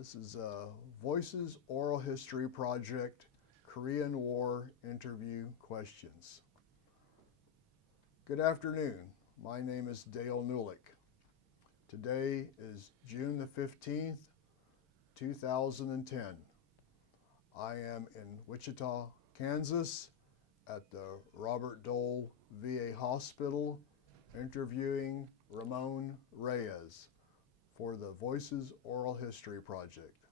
This is Voces Oral History Project, Korean War Interview Questions. Good afternoon. My name is Dale Newlick. Today is June the 15th, 2010. I am in Wichita, Kansas at the Robert Dole VA Hospital interviewing Ramon Reyes for the Voices Oral History Project.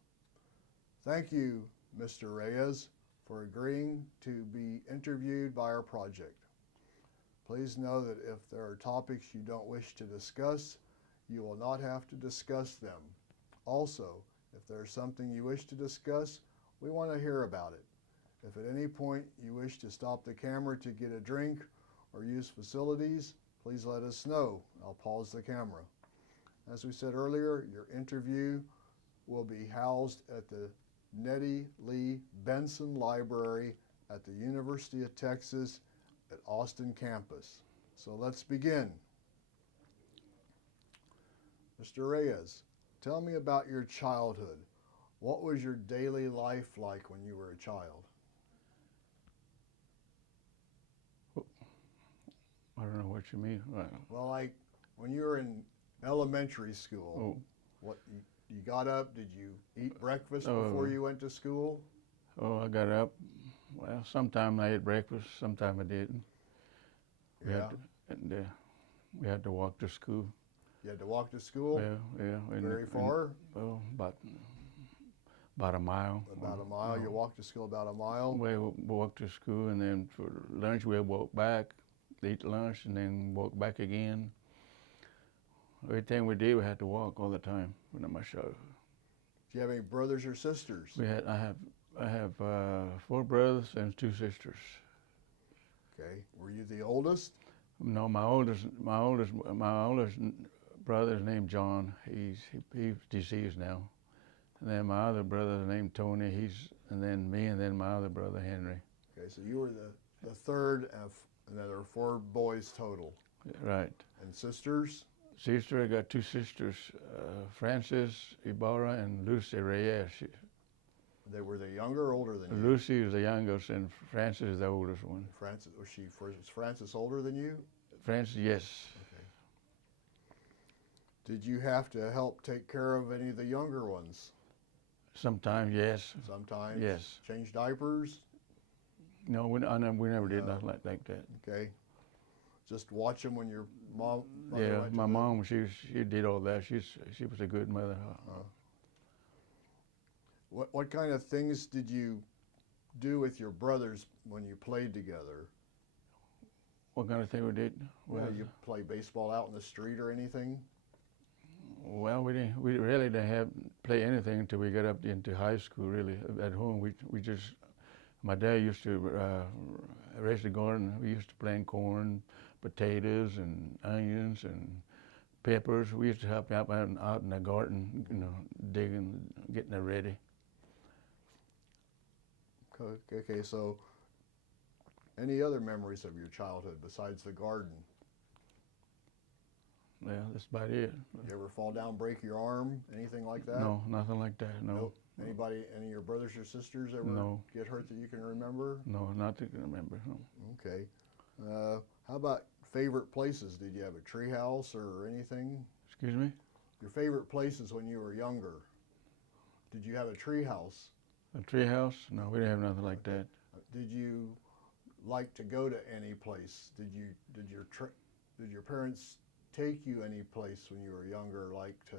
Thank you, Mr. Reyes, for agreeing to be interviewed by our project. Please know that if there are topics you don't wish to discuss, you will not have to discuss them. Also, if there's something you wish to discuss, we want to hear about it. If at any point you wish to stop the camera to get a drink or use facilities, please let us know. I'll pause the camera. As we said earlier, your interview will be housed at the Nettie Lee Benson Library at the University of Texas at Austin campus. So let's begin. Mr. Reyes, tell me about your childhood. What was your daily life like when you were a child? I don't know what you mean. Well, like when you were in elementary school, what you got up, did you eat breakfast before you went to school? I got up. Well, sometime I ate breakfast, sometime I didn't. We had to walk to school. You had to walk to school? Yeah. Very far? About a mile. About a mile? You walked to school about a mile? We walked to school, and then for lunch we walked back, eat lunch, and then walk back again. Everything we did, we had to walk all the time. Do you have any brothers or sisters? I have 4 brothers and 2 sisters. Okay. Were you the oldest? No, my oldest brother is named John. He's deceased now. And then my other brother is named Tony. And then me, and then my other brother Henry. Okay, so you were the third of, and there are 4 boys total. Right. And sisters? I got 2 sisters, Frances Ibarra and Lucy Reyes. Were they younger or older than you? Lucy is the youngest, and Frances is the oldest one. Frances, was Frances older than you? Frances, yes. Okay. Did you have to help take care of any of the younger ones? Sometimes, yes. Sometimes? Yes. Change diapers? No, we never did nothing like that. Okay. Just watch them when your mom? Yeah, my mom, she did all that. She was a good mother. What kind of things did you do with your brothers when you played together? What kind of thing we did? Well, you play baseball out in the street or anything? Well, we really didn't play anything until we got up into high school. Really, at home we just. My dad used to raise the garden. We used to plant corn, potatoes, and onions, and peppers. We used to help out in the garden, digging, getting it ready. Okay, so any other memories of your childhood besides the garden? Yeah, that's about it. You ever fall down, break your arm, anything like that? No, nothing like that, no. Nope. Any of your brothers or sisters ever get hurt that you can remember? No, not that I can remember, no. Okay. How about favorite places? Did you have a tree house or anything? Excuse me? Your favorite places when you were younger. Did you have a tree house? A tree house? No, we didn't have nothing like that. Did you like to go to any place? Did your parents take you any place when you were younger, like to?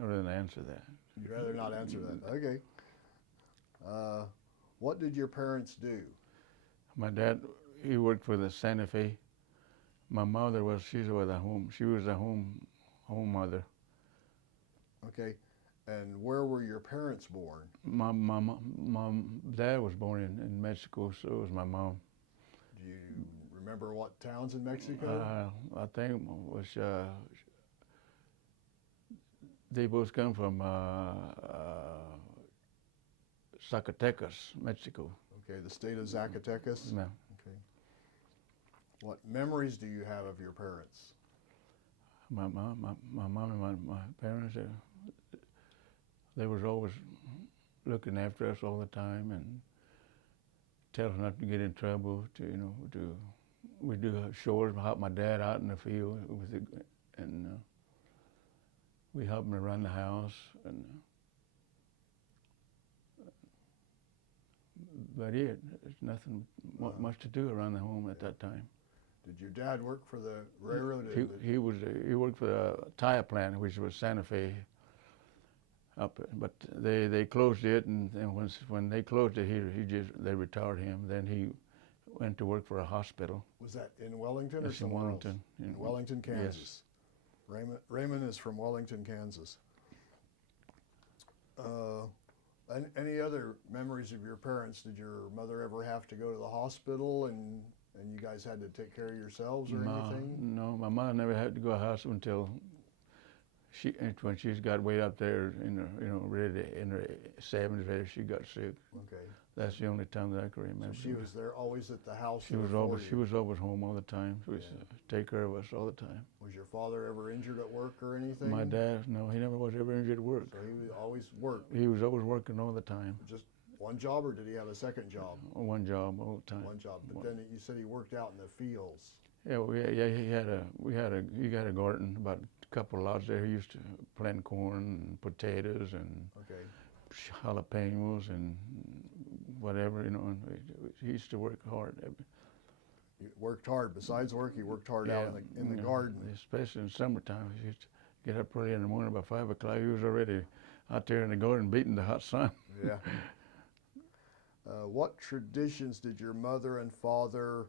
I'd rather not answer that. You'd rather not answer that. Okay. What did your parents do? My dad, he worked for the Santa Fe. My mother she was a home mother. Okay. And where were your parents born? My dad was born in Mexico, so was my mom. Do you remember what towns in Mexico? I think it was, they both come from Zacatecas, Mexico. Okay, the state of Zacatecas? Yeah. Okay. What memories do you have of your parents? My mom and my parents, they was always looking after us all the time and tell us not to get in trouble. We do chores, help my dad out in the field and we help him around the house and. But there's nothing much to do around the home at that time. Did your dad work for the railroad? He worked for the tire plant, which was Santa Fe. But they closed it, and when they closed it, they retired him. Then he went to work for a hospital. Was that in Wellington or It's in somewhere Wellington. else? In Wellington, Kansas. Yes. Raymond is from Wellington, Kansas. Any other memories of your parents? Did your mother ever have to go to the hospital and you guys had to take care of yourselves or anything? No, my mother never had to go to the hospital until when she's got way up there in her 70s, she got sick. Okay. That's the only time that I can remember. So she was there always at the house. She was always home all the time. She used to take care of us all the time. Was your father ever injured at work or anything? My dad, no, he never was ever injured at work. So he always worked. He was always working all the time. Just one job, or did he have a second job? One job all the time. One job, but then you said he worked out in the fields. Yeah, he got a garden, about a couple of lots there. He used to plant corn and potatoes and jalapenos and whatever, and he used to work hard. He worked hard. Besides work, he worked hard out in the garden. Especially in summertime. He used to get up early in the morning, about 5 o'clock. He was already out there in the garden beating the hot sun. Yeah. What traditions did your mother and father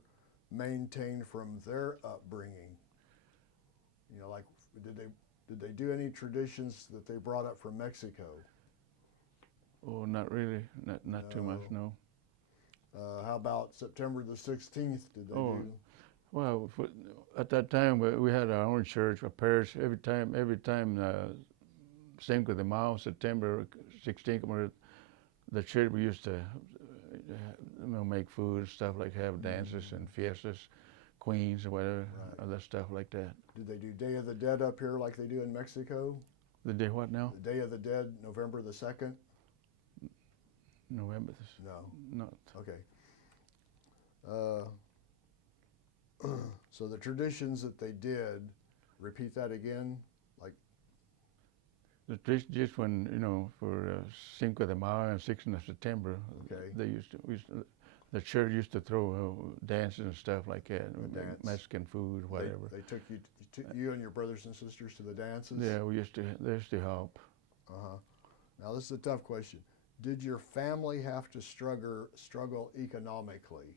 maintain from their upbringing? Like did they do any traditions that they brought up from Mexico? Oh, not really. Not too much, no. How about September the 16th? Did they do? Well, at that time we had our own church, a parish. Every time, Cinco de Mayo, September 16th, the church we used to make food and stuff, like have dances and fiestas, queens or whatever, other stuff like that. Did they do Day of the Dead up here like they do in Mexico? The day what now? The Day of the Dead, November the 2nd? November. No. Okay. So the traditions that they did, repeat that again, like just when for Cinco de Mayo and 16th of September, okay. The church used to throw dances and stuff like that, Mexican food, whatever. They took you and your brothers and sisters to the dances? Yeah, they used to help. Now this is a tough question. Did your family have to struggle economically?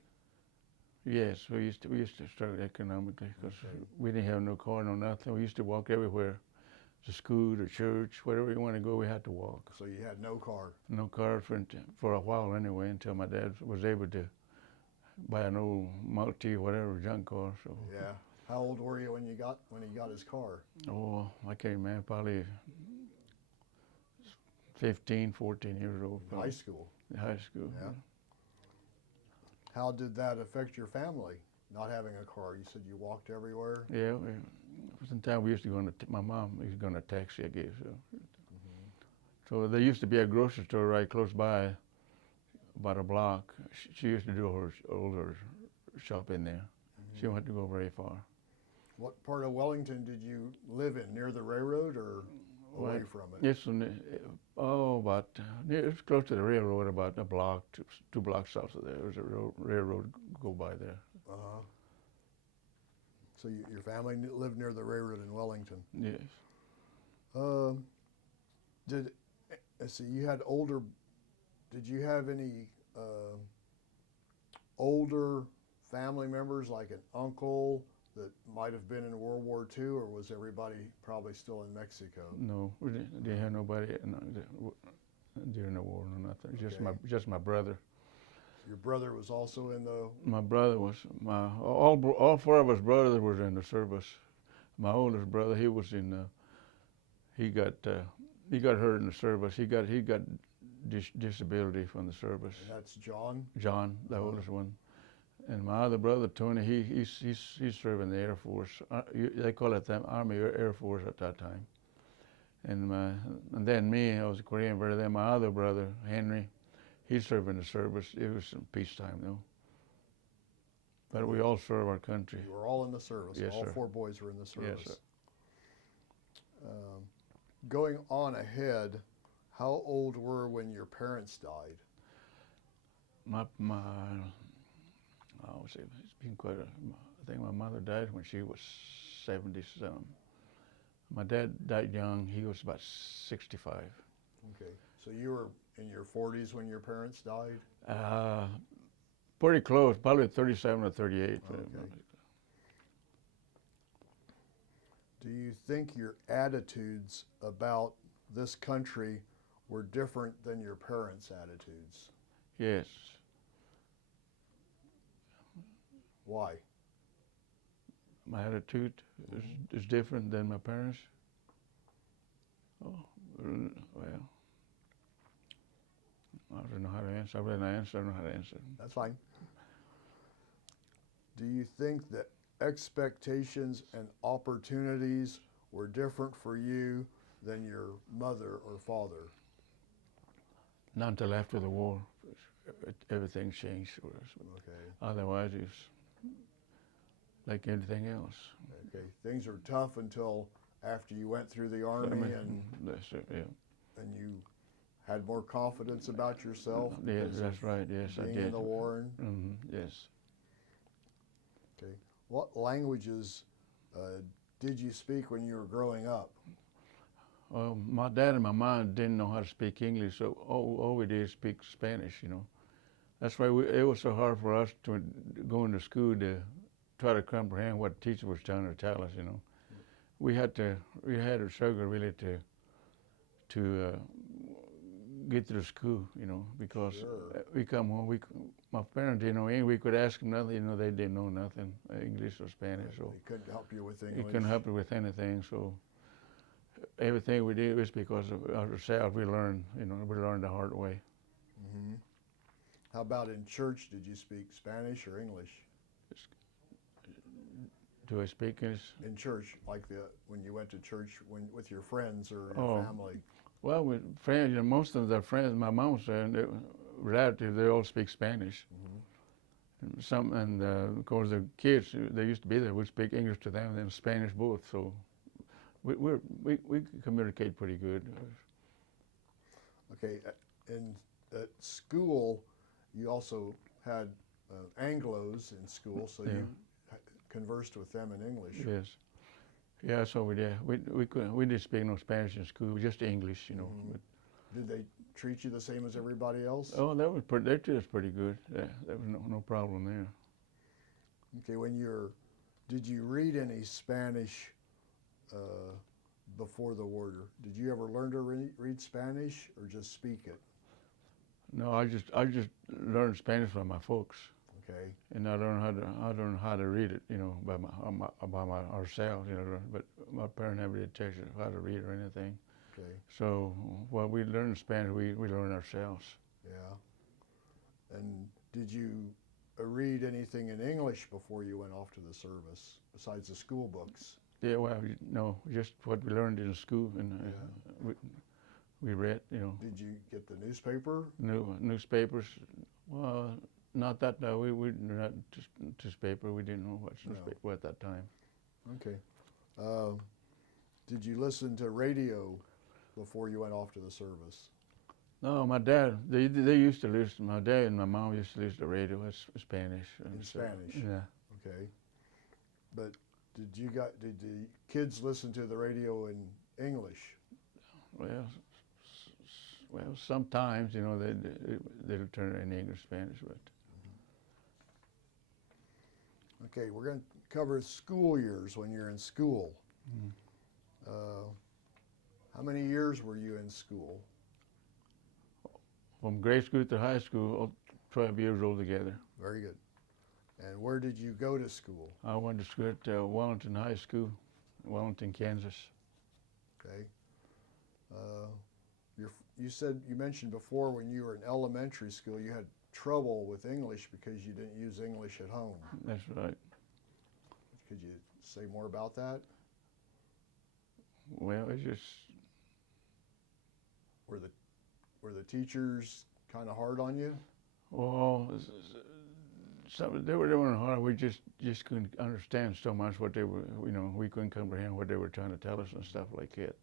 Yes, we used to struggle economically because we didn't have no car, no nothing. We used to walk everywhere, to school, to church, wherever we wanted to go, we had to walk. So you had no car? No car for a while anyway, until my dad was able to buy an old multi, whatever, junk car. So yeah. How old were you when he got his car? Oh, I can't remember. Probably 15, 14 years old. High school? High school. Yeah. How did that affect your family, not having a car? You said you walked everywhere? Yeah. Sometimes we used to go my mom used to go in a taxi, I guess. So there used to be a grocery store right close by, about a block. She used to do all her shop in there. She didn't have to go very far. What part of Wellington did you live in? Near the railroad or away from it? It's it's close to the railroad, about a block, 2 blocks south of there. There's a railroad go by there. So your family lived near the railroad in Wellington? Yes. Did you have any older family members, like an uncle that might have been in World War II, or was everybody probably still in Mexico? No, we didn't have nobody during the war, no nothing. Just my brother. Your brother was also in the... My brother was, all 4 of us brothers were in the service. My oldest brother, he was he got hurt in the service. He got disability from the service. And that's John? John, the oldest one. And my other brother Tony, he's serving the Air Force. They call it the Army Air Force at that time. And then me, I was a Korean brother. Then my other brother Henry, he's serving the service. It was peacetime though. But we all serve our country. You were all in the service. Yes, all sir. 4 boys were in the service. Yes, sir. Going on ahead, how old were when your parents died? I would say it's been quite I think my mother died when she was 70-some. My dad died young. He was about 65. Okay, so you were in your 40s when your parents died? Pretty close, probably 37 or 38. Okay. Do you think your attitudes about this country were different than your parents' attitudes? Yes. Why? My attitude is different than my parents. Oh, well, I don't know how to answer. I really don't answer. I don't know how to answer. That's fine. Do you think that expectations and opportunities were different for you than your mother or father? Not until after the war. Everything changed for us. Okay. Otherwise, it's like anything else. Okay. Things are tough until after you went through the Army and That's it, yeah. and you had more confidence about yourself. Yes, because that's of right. Yes, I being did. in the war. Yes. Okay. What languages did you speak when you were growing up? Well, my dad and my mom didn't know how to speak English, so all we did is speak Spanish, you know. That's why it was so hard for us to go into school to try to comprehend what the teacher was trying to tell us, you know. We had to struggle really to get through school, you know, because Sure. we come home, my parents didn't know English. We could ask them nothing, you know, they didn't know nothing, English or Spanish. So They couldn't help you with we English. couldn't help it with anything, so everything we did was because of ourselves. We learned the hard way. Mm-hmm. How about in church? Did you speak Spanish or English? Do I speak English? In church, like when you went to church with your friends or your family? Well, with friends, you know, most of the friends, my mom's relatives, they all speak Spanish. And of course the kids, they used to be there, we'd speak English to them and then Spanish both. So we communicate pretty good. Okay, at school, you also had Anglos in school, so you conversed with them in English. Yes. Yeah, so we did. We didn't speak no Spanish in school, just English, you know. Did they treat you the same as everybody else? Oh, they treated us pretty good. Yeah, there was no problem there. Okay, did you read any Spanish before the war? Did you ever learn to read Spanish or just speak it? No, I just learned Spanish from my folks. Okay. And I learned how to read it, you know, by ourselves, you know. But my parents never did teach us how to read or anything. Okay. So while we learned Spanish, we learned ourselves. Yeah. And did you read anything in English before you went off to the service, besides the school books? Yeah, well, no, just what we learned in school, and we read, you know. Did you get the newspaper? Newspapers. Well, not that. We not just newspaper. We didn't know what's newspaper at that time. Okay. Did you listen to radio before you went off to the service? No, my dad. They used to listen. My dad and my mom used to listen to radio. It's Spanish. In Spanish. Yeah. Okay. But did the kids listen to the radio in English? Well, sometimes, you know, they'll turn it in English, Spanish, but. Okay, we're going to cover school years when you're in school. How many years were you in school? From grade school to high school, 12 years altogether. Very good. And where did you go to school? I went to school at Wellington High School, Wellington, Kansas. Okay. You mentioned before when you were in elementary school, you had trouble with English because you didn't use English at home. That's right. Could you say more about that? Well, it's just, Were the teachers kind of hard on you? well, some they were doing hard. We just couldn't understand so much what they were. We couldn't comprehend what they were trying to tell us and stuff like that.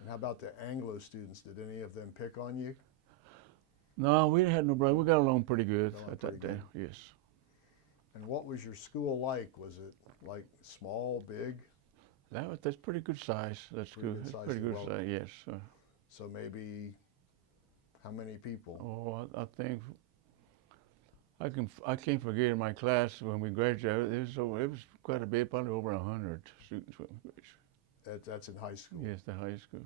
And how about the Anglo students? Did any of them pick on you? No, we had no brother. We got along pretty good Got along at pretty that time. Yes. And what was your school like? Was it like small, big? That's pretty good size. That's Pretty good. good That's size pretty for good Wellington. size. Yes. So maybe how many people? Oh, I think I can't forget in my class when we graduated. It was quite a bit, probably over 100 students. That's in high school. Yes, the high school.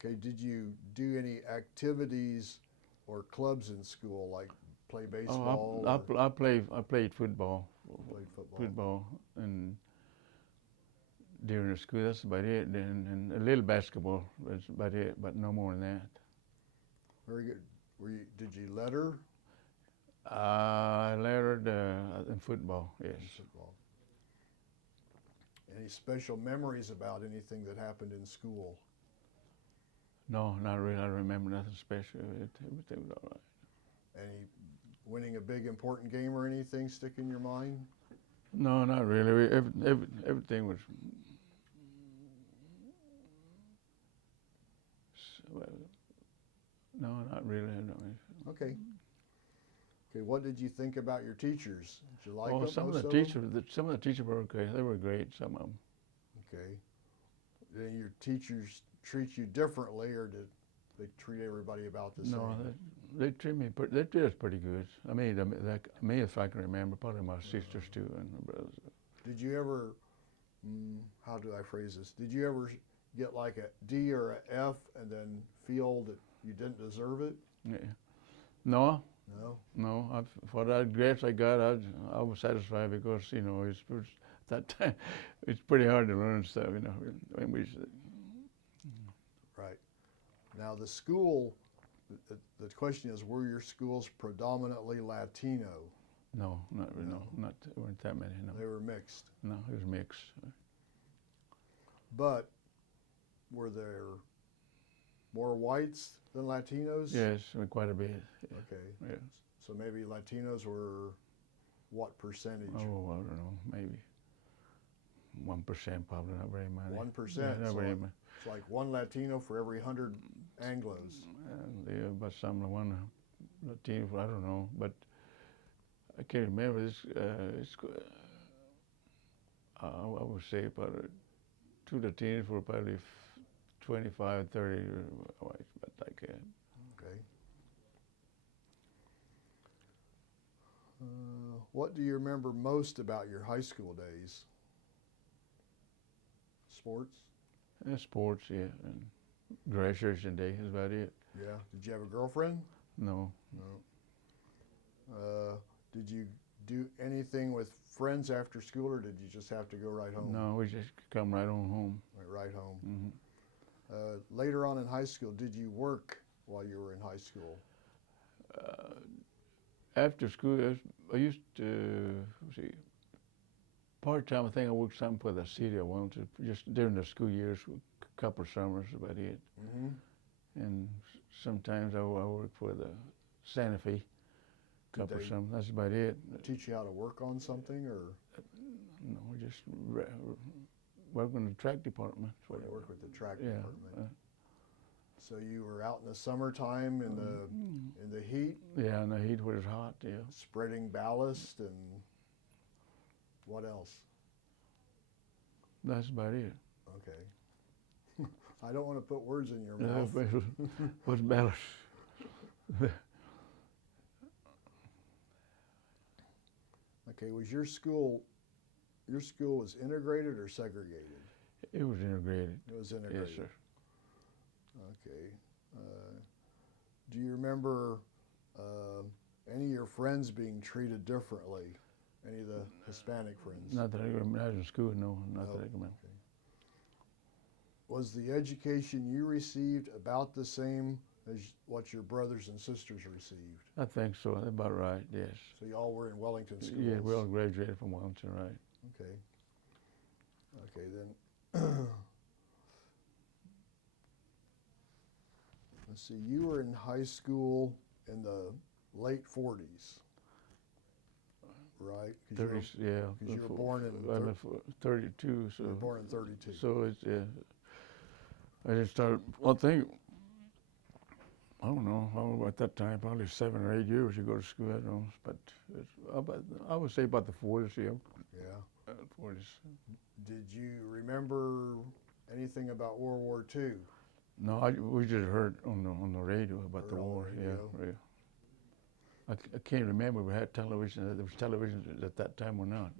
Okay. Did you do any activities or clubs in school, like play baseball? Oh, I played football. Played football. Football and during the school. That's about it. And a little basketball. That's about it. But no more than that. Very good. Did you letter? I lettered in football. Yes. In football. Any special memories about anything that happened in school? No, not really. I don't remember nothing special. Everything was all right. Any winning a big important game or anything stick in your mind? No, not really. Everything was. Well, no, not really. No. Okay. Okay. What did you think about your teachers? Did you like them? Some of most the of teachers, them? some of the teachers were okay. They were great. Some of them. Okay. Did your teachers treat you differently, or did they treat everybody about the No, same? they treat me. They treat us pretty good. I mean, me, if I can remember, probably my sisters too and my brothers. Did you ever? How do I phrase this? Did you ever get like a D or a F and then feel that you didn't deserve it? Yeah. No. No. No, for that grades I got, I was satisfied because it was that time. It's pretty hard to learn stuff, When Right. Now the school. The question is, were your schools predominantly Latino? No, not really. No. No, there weren't that many. No, They were mixed. no, it was mixed. But were there more whites than Latinos? Yes, quite a bit. Okay. Yeah. So maybe Latinos were what percentage? Oh, I don't know, maybe 1%, probably not very many. 1%. Yeah, not So very many. it's like one Latino for every 100 Anglos. Yeah, but some one Latino, I don't know, but I can't remember. I would say about 2 Latinos for probably 25, 30 whites, but like that. Okay. What do you remember most about your high school days? Sports? Sports, yeah, and graduation day is about it. Yeah. Did you have a girlfriend? No. No. Did you do anything with friends after school, or did you just have to go right home? No, we just come right on home. Right home. Hmm. Later on in high school, did you work while you were in high school? After school, I used to, part-time. I think I worked something for the city of Wellington, just during the school years, a couple of summers, about it. Mm-hmm. And sometimes I worked for the Santa Fe, couple of they- summers. That's about it. Teach you how to work on something, or No, we just work in the track department. or you work with the track Yeah. department? So you were out in the summertime in the heat, Yeah, and the heat was hot, yeah. spreading ballast, and what else? That's about it. Okay. I don't want to put words in your Yeah, mouth. but it was ballast. Okay, was your school was integrated or segregated? It was integrated. It was integrated. Yes, sir. Okay. Do you remember any of your friends being treated differently? Any of the Hispanic friends? Not that I remember. I was in school, no, not No. that I remember. Okay. Was the education you received about the same as what your brothers and sisters received. I think so. That's about right. Yes. So you all were in Wellington schools. Yeah, we all graduated from Wellington, right? Okay. Okay, then. Let's see. You were in high school in the late 40s, right? 30, yeah. Because you were born in 32, so. You were born in 32. So it's, yeah. I just started, I think, I don't know, at that time, probably 7 or 8 years you go to school, I don't know, but it's about, I would say about the 40s, yeah. Yeah. 40s. Did you remember anything about World War II? No, we just heard on the radio about the war, yeah. I can't remember if we had television, there was television at that time or not.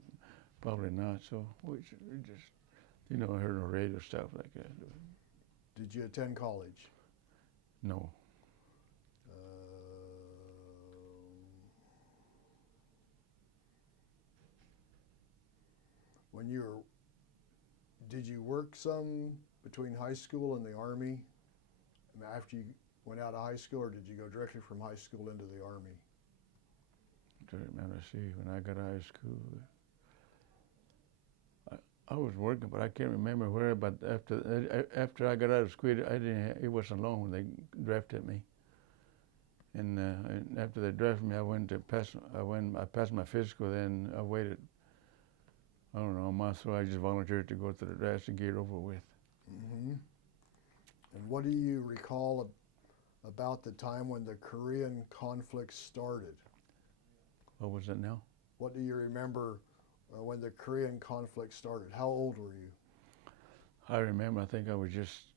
Probably not, so we just, heard on the radio stuff like that. Did you attend college? No. Did you work some between high school and the Army? I mean, after you went out of high school, or did you go directly from high school into the Army? I remember, see, when I got out of school, I was working, but I can't remember where. But after I got out of school, it wasn't long when they drafted me. And after they drafted me, I passed my physical. Then I waited, I don't know, a month, so I just volunteered to go to the draft and get it over with. Mm-hmm. And what do you recall about the time when the Korean conflict started? What was it now? What do you remember when the Korean conflict started? How old were you? I remember, I think I was just,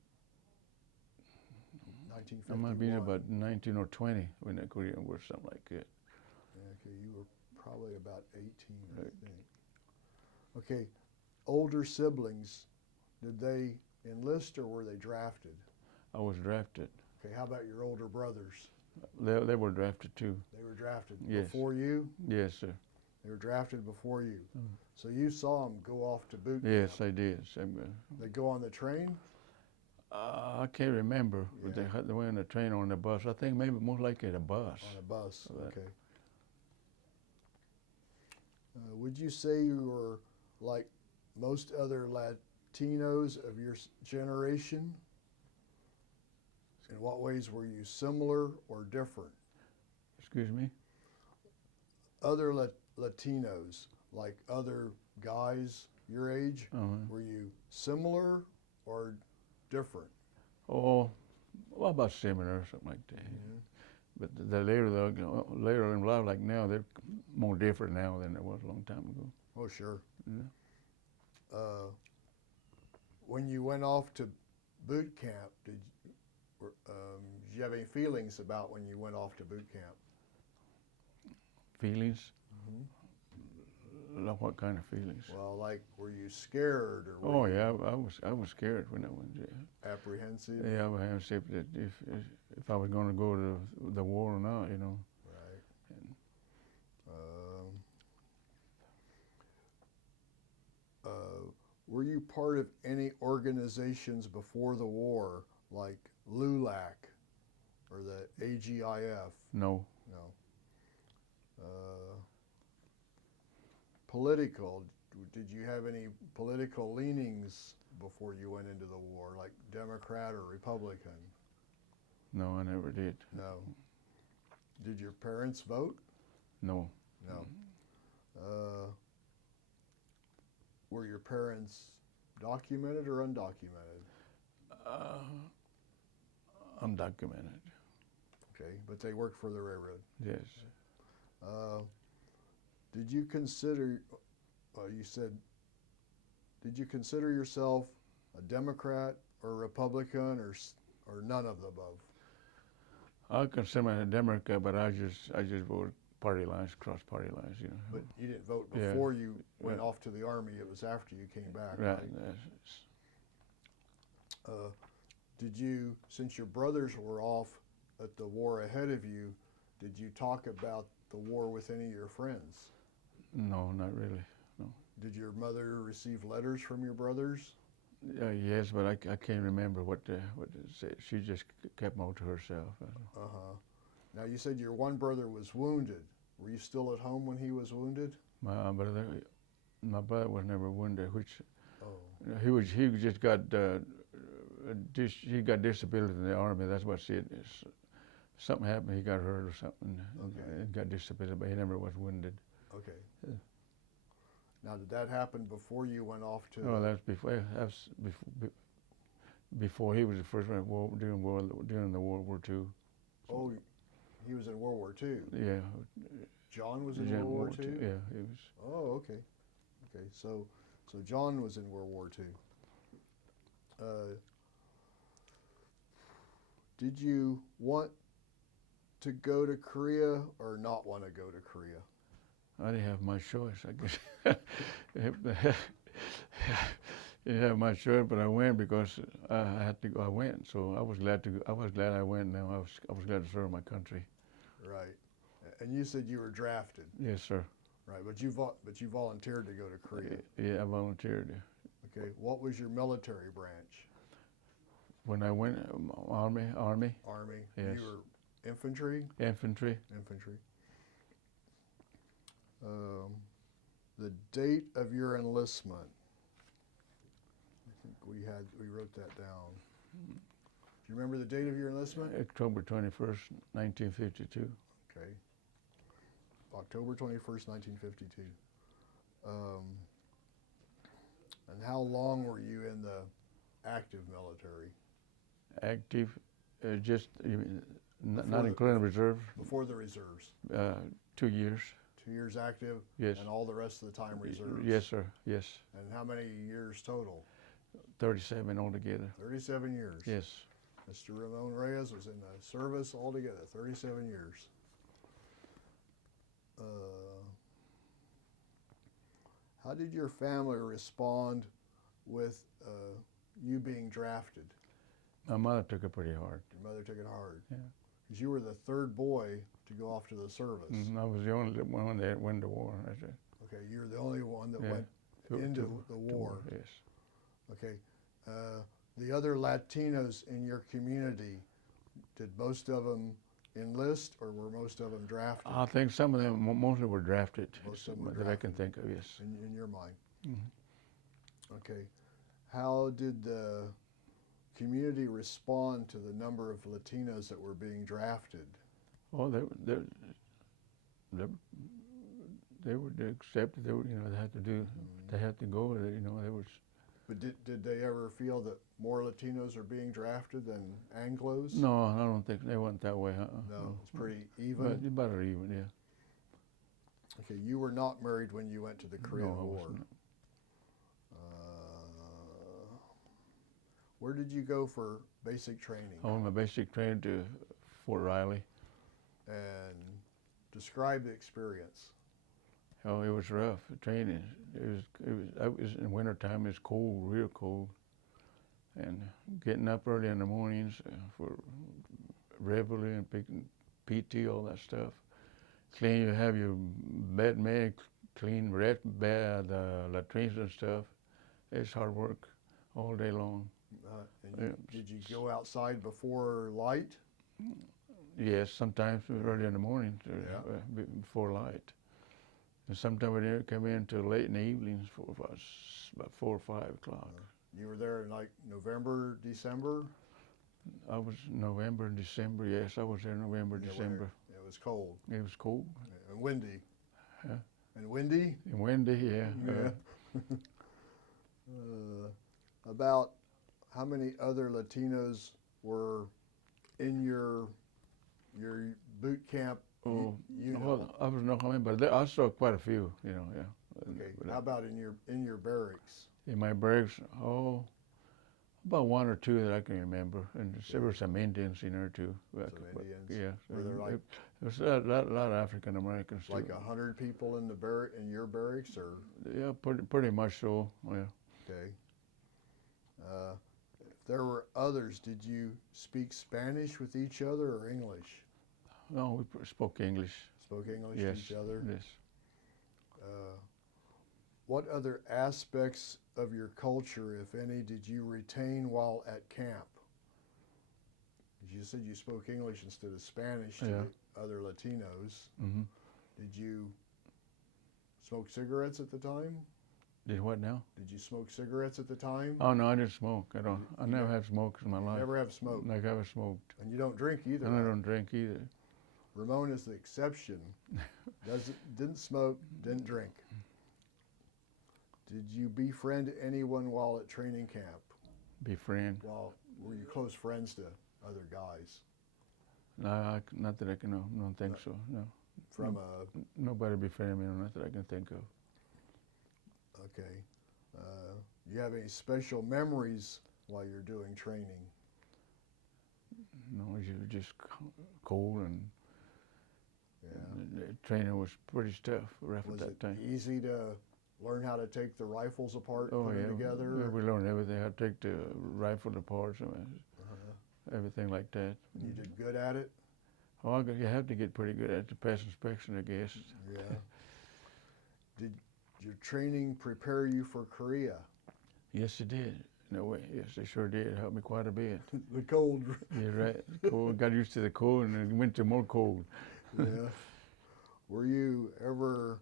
1951. I might be about 19 or 20 when the Korean War, something like that. Yeah, okay, you were probably about 18, right. I think. Okay, older siblings, did they enlist or were they drafted? I was drafted. Okay, how about your older brothers? They were drafted too. They were drafted Yes. before you? Yes, sir. They were drafted before you. So you saw them go off to boot camp? Yes, I did. They go on the train? I can't remember, but they went on the train or on the bus. I think maybe more likely the bus. On a bus, okay. Would you say you were like most other Latinos of your generation? In what ways were you similar or different? Excuse me? Other Latinos, like other guys your age, were you similar or different? Oh, well, about similar or something like that. Mm-hmm. But later in life, like now, they're more different now than it was a long time ago. Oh, sure. Yeah. When you went off to boot camp, did you have any feelings about when you went off to boot camp? Feelings? Mm-hmm. Like what kind of feelings? Well, like, were you scared or? Oh yeah, I was scared when I went there. Apprehensive. Yeah, I was apprehensive that if I was going to go to the war or not, Right. Were you part of any organizations before the war, like LULAC or the AGIF? No. No. Political, did you have any political leanings before you went into the war, like Democrat or Republican? No, I never did. No. Did your parents vote? No. No. Were your parents documented or undocumented? Undocumented. Okay, but they worked for the railroad. Yes. Did you consider, did you consider yourself a Democrat or a Republican or none of the above? I consider myself a Democrat, but I just voted party lines, cross party lines, But you didn't vote before you went off to the Army. It was after you came back, right? Did you, since your brothers were off at the war ahead of you, did you talk about the war with any of your friends? No, not really. No. Did your mother receive letters from your brothers? Yes, but I can't remember what it said. She just kept more to herself. Uh-huh. Now, you said your one brother was wounded. Were you still at home when he was wounded? My brother was never wounded. Which Oh, he just got he got disability in the army. That's what it is. Something happened. He got hurt or something. Okay. And got disability, but he never was wounded. okay. Yeah. Now, did that happen before you went off to? Oh, that's before. That's before he was the first one during the World War II. Oh, he was in World War II. Yeah. John was in Yeah, World War II? Yeah, he was. Oh, okay. Okay, so John was in World War II. Did you want to go to Korea or not want to go to Korea? I didn't have much choice, I guess. Didn't have much choice, but I went because I had to go. I went, so I was glad to go. I was glad I went. Now I was glad to serve my country. Right. And you said you were drafted. Yes, sir. Right, but you volunteered to go to Korea. Yeah, I volunteered. Okay, what was your military branch? When I went, Army. Army. Yes. You were infantry. Infantry. Infantry. The date of your enlistment. I think we wrote that down. Do you remember the date of your enlistment? October 21st, 1952. Okay. October 21st, 1952. And how long were you in the active military? Active, just not Before including reserve. Before the reserves. 2 years. 2 years active. Yes. And all the rest of the time reserves. Yes, sir. Yes. And how many years total? 37 altogether. 37 years. Yes. Mr. Ramon Reyes was in the service altogether, 37 years. How did your family respond with you being drafted? My mother took it pretty hard. Your mother took it hard. Yeah. Because you were the third boy to go off to the service. I was the only one that went to war. That's it. Okay, you're the only one that Yeah. went into the war. Yes. Okay. The other Latinos in your community, did most of them enlist or were most of them drafted? I think some of them, mostly were drafted. Most of them were that I can drafted. think of, yes. In your mind. Mhm. Okay. How did the community respond to the number of Latinos that were being drafted? Oh, they would accept it. They would, they had to do, they had to go with it. They was. But did they ever feel that more Latinos are being drafted than Anglos? No, I don't think they went that way. No, it's pretty even. But about even, yeah. Okay, you were not married when you went to the Korean No, I War. wasn't. Where did you go for basic training? I went my basic training to Fort Riley. And describe the experience. Oh, it was rough training. It was in wintertime. It's cold, real cold, and getting up early in the mornings for reveille and picking PT, all that stuff. You have your bed made, clean the latrines and stuff. It's hard work all day long. Did you go outside before light? Yes, sometimes early in the morning before light. And sometimes we didn't come in till late in the evenings for about 4 or 5 o'clock. You were there in like November, December? I was November and December, yes. I was there November, December. It was cold. It was cold. And windy. Huh? And windy? And windy, yeah. About how many other Latinos were in your boot camp? Oh, well, I was not coming, but I saw quite a few, yeah. Okay. How about in your barracks? In my barracks, about 1 or 2 that I can remember, and there were some Indians in there too. Some Indians. Yeah. Were there like there was a lot of African Americans too. like 100 people in your barracks, or? Yeah, pretty much so. Yeah. Okay. If there were others, did you speak Spanish with each other or English? No, we spoke English. Spoke English Yes. to each other? Yes. What other aspects of your culture, if any, did you retain while at camp? You said you spoke English instead of Spanish to Yeah. the other Latinos. Hmm. Did you smoke cigarettes at the time? Did what now? Did you smoke cigarettes at the time? Oh no, I didn't smoke. I don't. I You never never- have smoked in my life. Never have smoked. Like I ever smoked. And you don't drink either. And I right? don't drink either. Ramon is the exception. Didn't smoke, didn't drink. Did you befriend anyone while at training camp? Befriend. Were you close friends to other guys? No, not that I can. No, don't think so. No. From a Nobody befriended me. Not that I can think of. okay. You have any special memories while you're doing training? No, you were just cold and Yeah. the training was pretty tough, rough Was at it that time. easy to learn how to take the rifles apart, Oh put yeah, them together? we learned everything. How to take the rifle apart, everything like that. And you did good at it? Oh, you have to get pretty good at the pass inspection, I guess. Yeah. Did your training prepare you for Korea? Yes, it did. No way. Yes, they sure did. It helped me quite a bit. The cold. Yeah, right. Cold. Got used to the cold and then went to more cold. Yeah. Were you ever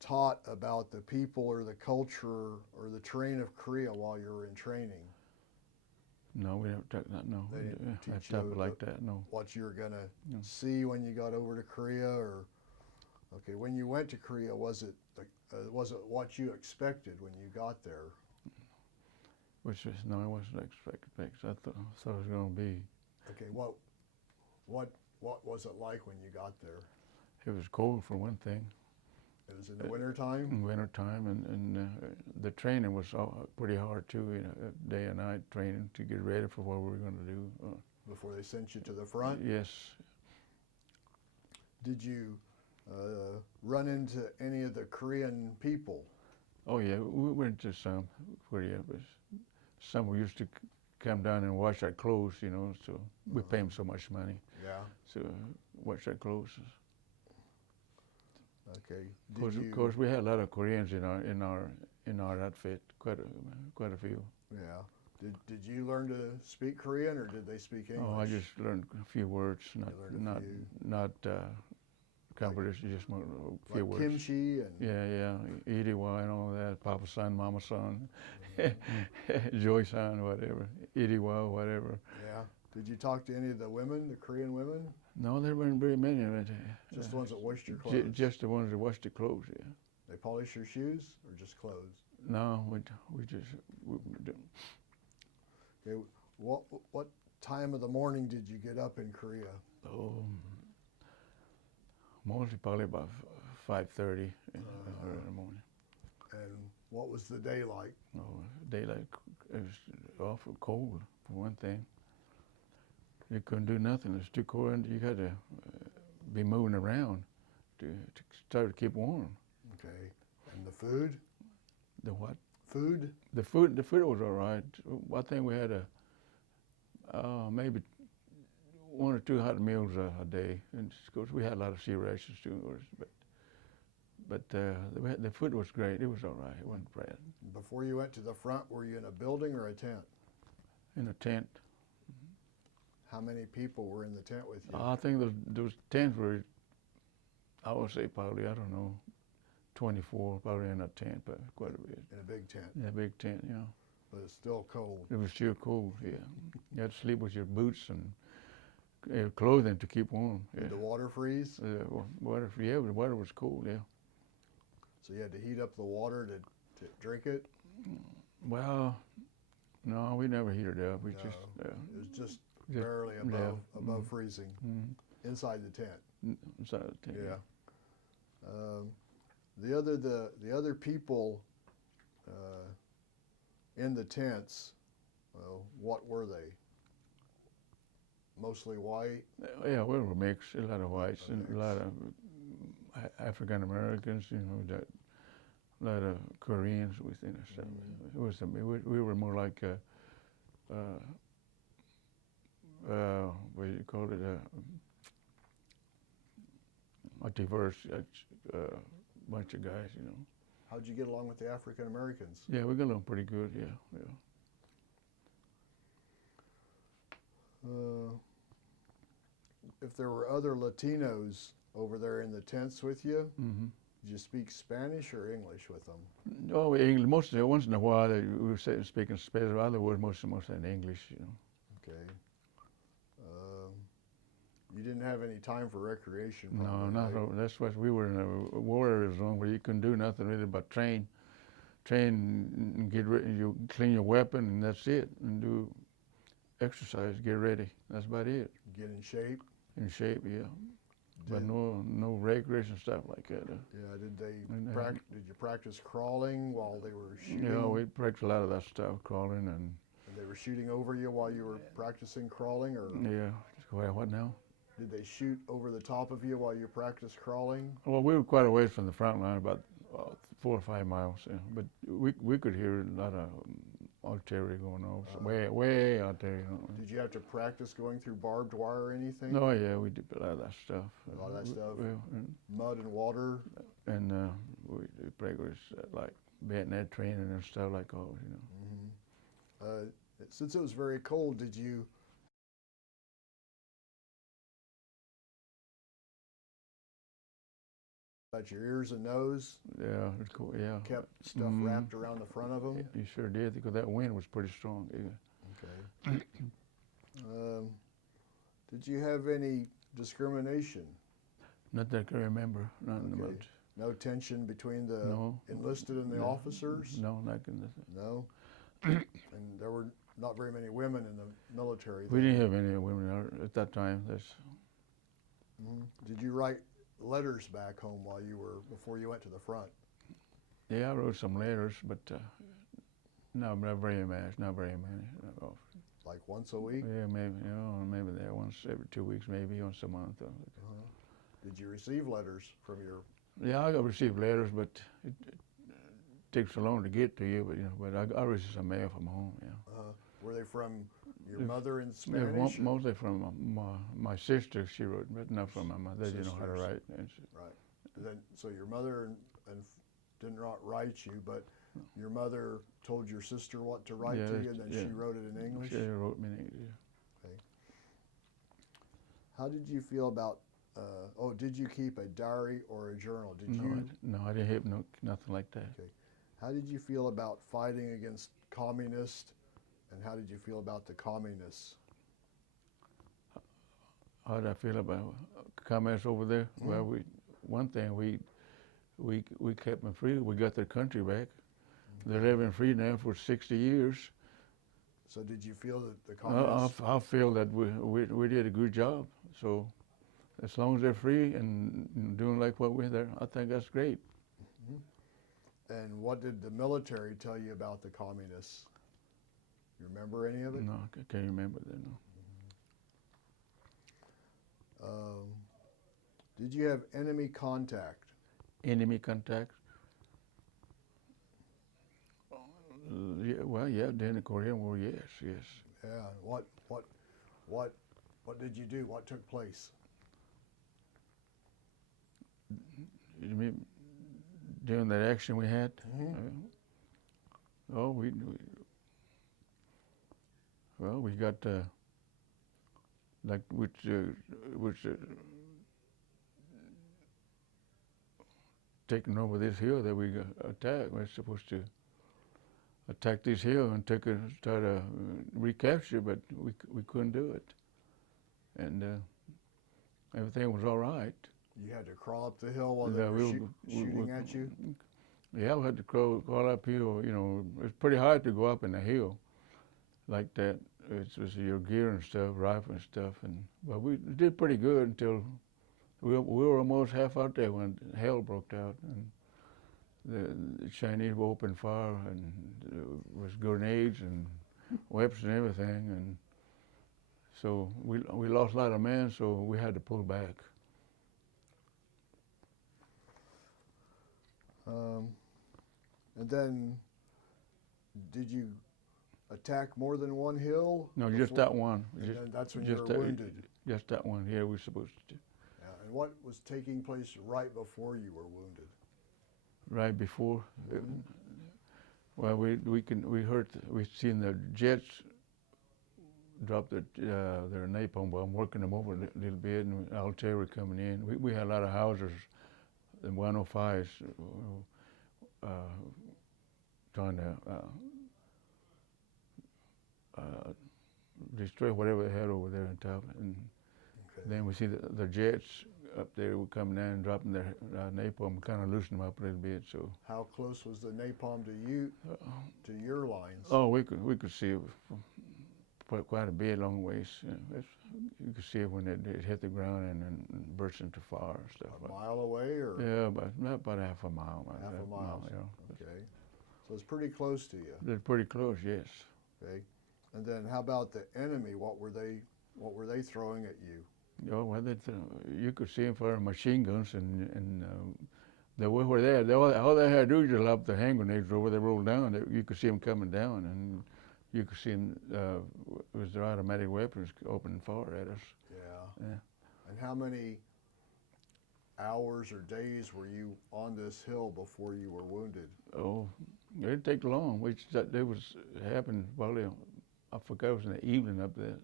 taught about the people or the culture or the terrain of Korea while you were in training? No, we never talked that. No, They didn't I teach type you it like that. No. What you were gonna No. see when you got over to Korea, or okay, when you went to Korea, was it what you expected when you got there? Which was no, it wasn't expected. I thought it was going to be. Okay, what was it like when you got there? It was cold for one thing. It was in the winter time. In winter time, and the training was pretty hard too. You know, day and night training to get ready for what we were going to do. Before they sent you to the front. Yes. Did you run into any of the Korean people? Oh yeah, we went to some Korea, but some who used to come down and wash our clothes. You know, so we pay them so much money. Yeah. So wash our clothes. Okay. Of course, we had a lot of Koreans in our outfit. Quite a few. Yeah. Did you learn to speak Korean, or did they speak English? Oh, I just learned a few words, learned a few. not conversation, just a few like words. kimchi and Yeah, Iriwa and all that. Papa san, Mama san, Joy san, whatever. Iriwa, whatever. yeah. Did you talk to any of the women, the Korean women? No, there weren't very many of it. Just the ones that washed your clothes. Just the ones that washed the clothes. Yeah. They polish your shoes, or just clothes? No, we Okay. What time of the morning did you get up in Korea? Mostly probably about 5:30 in the morning. And what was the day like? Oh, daylight, it was awful cold for one thing. You couldn't do nothing. It's too cold, and you had to be moving around to start to keep warm. Okay. And the food? The what? Food? The food was all right. I think we had maybe 1 or 2 hot meals a day, and of course we had a lot of sea rations too. But the food was great. It was all right. It wasn't bad. Before you went to the front, were you in a building or a tent? In a tent. How many people were in the tent with you? I think those tents were, I would say probably, I don't know, 24 probably in a tent, but quite a bit. In a big tent. In a big tent, yeah. But it's still cold. It was still cold, yeah. You had to sleep with your boots and clothing to keep warm. Yeah. Did the water freeze? The water was cold, yeah. So you had to heat up the water to drink it? Well, no, we never heated it up. We No, just it was just just- barely yeah. above freezing inside the tent. inside the tent. Yeah. The other people in the tents, what were they? Mostly white? Yeah, we were mixed. A lot of whites A and mix. a lot of African Americans. You know, a lot of Koreans within us. It was we were more like what do you call it? A diverse bunch of guys, you know. How'd you get along with the African Americans? Yeah, we got along pretty good. Yeah, yeah. If there were other Latinos over there in the tents with you, Mm-hmm. did you speak Spanish or English with them? Oh, English. Most of it, once in a while, we were speaking Spanish. Otherwise, most in English, you know. Okay. You didn't have any time for recreation, No, probably, not right? that's what we were in a war area zone where you couldn't do nothing really but train, and get ready. You clean your weapon, and that's it. And do exercise, get ready. That's about it. Get in shape. In shape, yeah. But Did- no recreation stuff like that. Yeah. And, Did you practice crawling while they were shooting? Yeah, we practiced a lot of that stuff, crawling and And they were shooting over you while you were practicing crawling, or yeah. Well, what now? did they shoot over the top of you while you practiced crawling? Well, we were quite a ways from the front line, about 4 or 5 miles. Yeah. But we could hear a lot of artillery going on, so way out there. You know. Did you have to practice going through barbed wire or anything? Oh yeah, we did a lot of that stuff. A lot of that stuff? Yeah, Mud and water? and we practiced like bayonet training and stuff like all, you know. Mm-hmm. Since it was very cold, did you about your ears and nose? Yeah, it's cool. Yeah, Kept stuff Mhm. wrapped around the front of them? you sure did, because that wind was pretty strong. Yeah. Okay. Did you have any discrimination? Not that I can remember. Nothing Okay. about. No tension between the No. enlisted and the No. officers? No, not in No? And there were not very many women in the military We then? didn't have any women at that time. Mhm. Did you write letters back home before you went to the front? Yeah, I wrote some letters, but no, not very much. Not very many. Oh, Like once a week? yeah, maybe there once every 2 weeks, maybe once a month. Uh-huh. Did you receive letters from your? Yeah, I got received letters, but it takes so long to get to you. But I received some mail from home. Yeah. Were they from your If- mother in Yeah, Spanish? mostly from my sister. She wrote, but not from my mother. They didn't know how to Sisters. write. And Right. Then, so your mother did not write you, but your mother told your sister what to write Yeah, to you, and then she yeah. wrote it in English? She wrote me in English. How did you feel about, did you keep a diary or a journal? Did you? No, I didn't have nothing like that. Okay. How did you feel about fighting against communists, and how did you feel about the communists? How did I feel about comments over there? Mhm. Well, one thing we kept them free. We got their country back. They're living free now for 60 years. So did you feel that the communists? I feel that we did a good job. So as long as they're free and doing like what we're there, I think that's great. And what did the military tell you about the communists? You remember any of it? No, I can't remember that. No. Did you have enemy contact? Enemy contact. Yeah, during the Korean War, yes. Yeah. What did you do? What took place? You mean during that action we had? Oh, we got like which taking over this hill that we got attacked. We're supposed to attack this hill and try to recapture, but we couldn't do it, and everything was all right. You had to crawl up the hill while they Yeah, were shooting at you? Yeah, we had to crawl uphill. You know, it's pretty hard to go up in a hill like that. It's was your gear and stuff, rifle and stuff, but we did pretty good until we were almost half out there when hell broke out, and the Chinese were open fire, and there was grenades and weapons and everything, and so we lost a lot of men, so we had to pull back. And then, did you attack more than one hill? No, just that one. And then that's when you just were that- wounded. Just that one. Yeah, we were supposed to. Yeah. And what was taking place right before you were wounded? right before. Mhm. Well, we seen the jets drop their napalm bomb, working them over a little bit, and artillery coming in. We had a lot of houses in 105s trying to destroy whatever they had over there on top. And Okay. then we see the jets up there were coming down and dropping their napalm, kind of loosened them up a little bit. So, How close was the napalm to you, to your lines? oh, we could see it for quite a bit, long ways. You could see it when it hit the ground and burst into fire and stuff. A mile away, or Yeah, about half a mile. half a mile? Yeah. Okay. So it's pretty close to you. They're pretty close, yes. Okay. And then how about the enemy? What were they throwing at you? Oh, well, you could see them firing machine guns, and they were there. All they had to do was just lob the hand grenades over. They rolled down. You could see them coming down, and you could see them with their automatic weapons opening fire at us. Yeah. Yeah. And how many hours or days were you on this hill before you were wounded? Oh, it didn't take long. It was happened probably, I forgot, it was in the evening up there,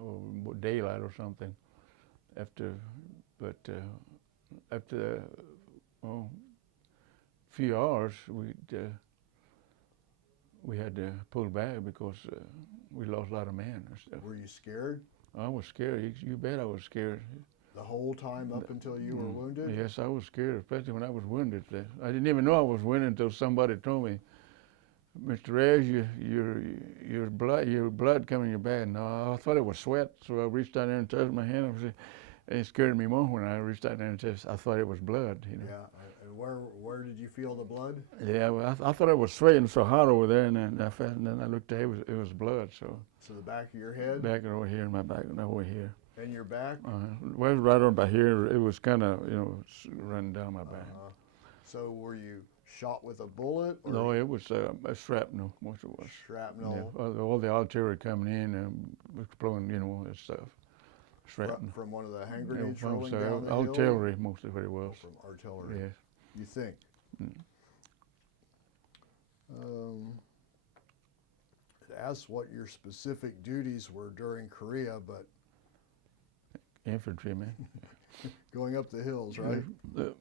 or daylight or something. After a few hours, we had to pull back because we lost a lot of men and stuff. Were you scared I was scared. You bet I was scared. the whole time up until you were wounded? Yes, I was scared, especially when I was wounded. I didn't even know I was wounded until somebody told me, "Mr. Reyes, your blood coming in your back." No, I thought it was sweat, so I reached out there and touched my hand. It scared me more when I reached out there and I thought it was blood. You know. Yeah. And where did you feel the blood? Yeah, well, I thought it was sweating so hot over there, and then I looked at it, it was blood. So So the back of your head back over here in my back, and over here. and your back? Well, it was right on by here. It was kind of, running down my back. So were you shot with a bullet or No, it was a shrapnel, most of it was. shrapnel Yeah, all the artillery coming in and exploding, and stuff. Shrapnel. from one of the hand Yeah, grenades from rolling down the hill? artillery, most of it was. From artillery, Yes. you think? It asks what your specific duties were during Korea, but Infantryman. going up the hills, right? The-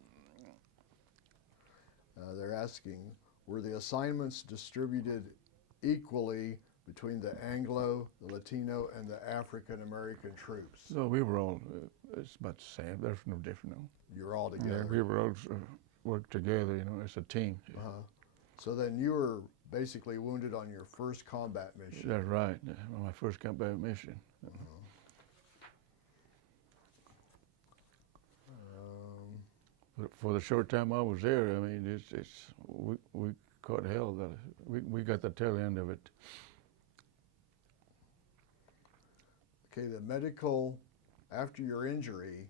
They're asking, were the assignments distributed equally between the Anglo, the Latino, and the African American troops? So we were all, it's about the same. There's no different. No. You're all Yeah, together. we were all worked together, as a team. Uh-huh. So then you were basically wounded on your first combat mission. That's right. On my first combat mission. For the short time I was there, I mean, we caught hell. We got the tail end of it. Okay, the medical, after your injury,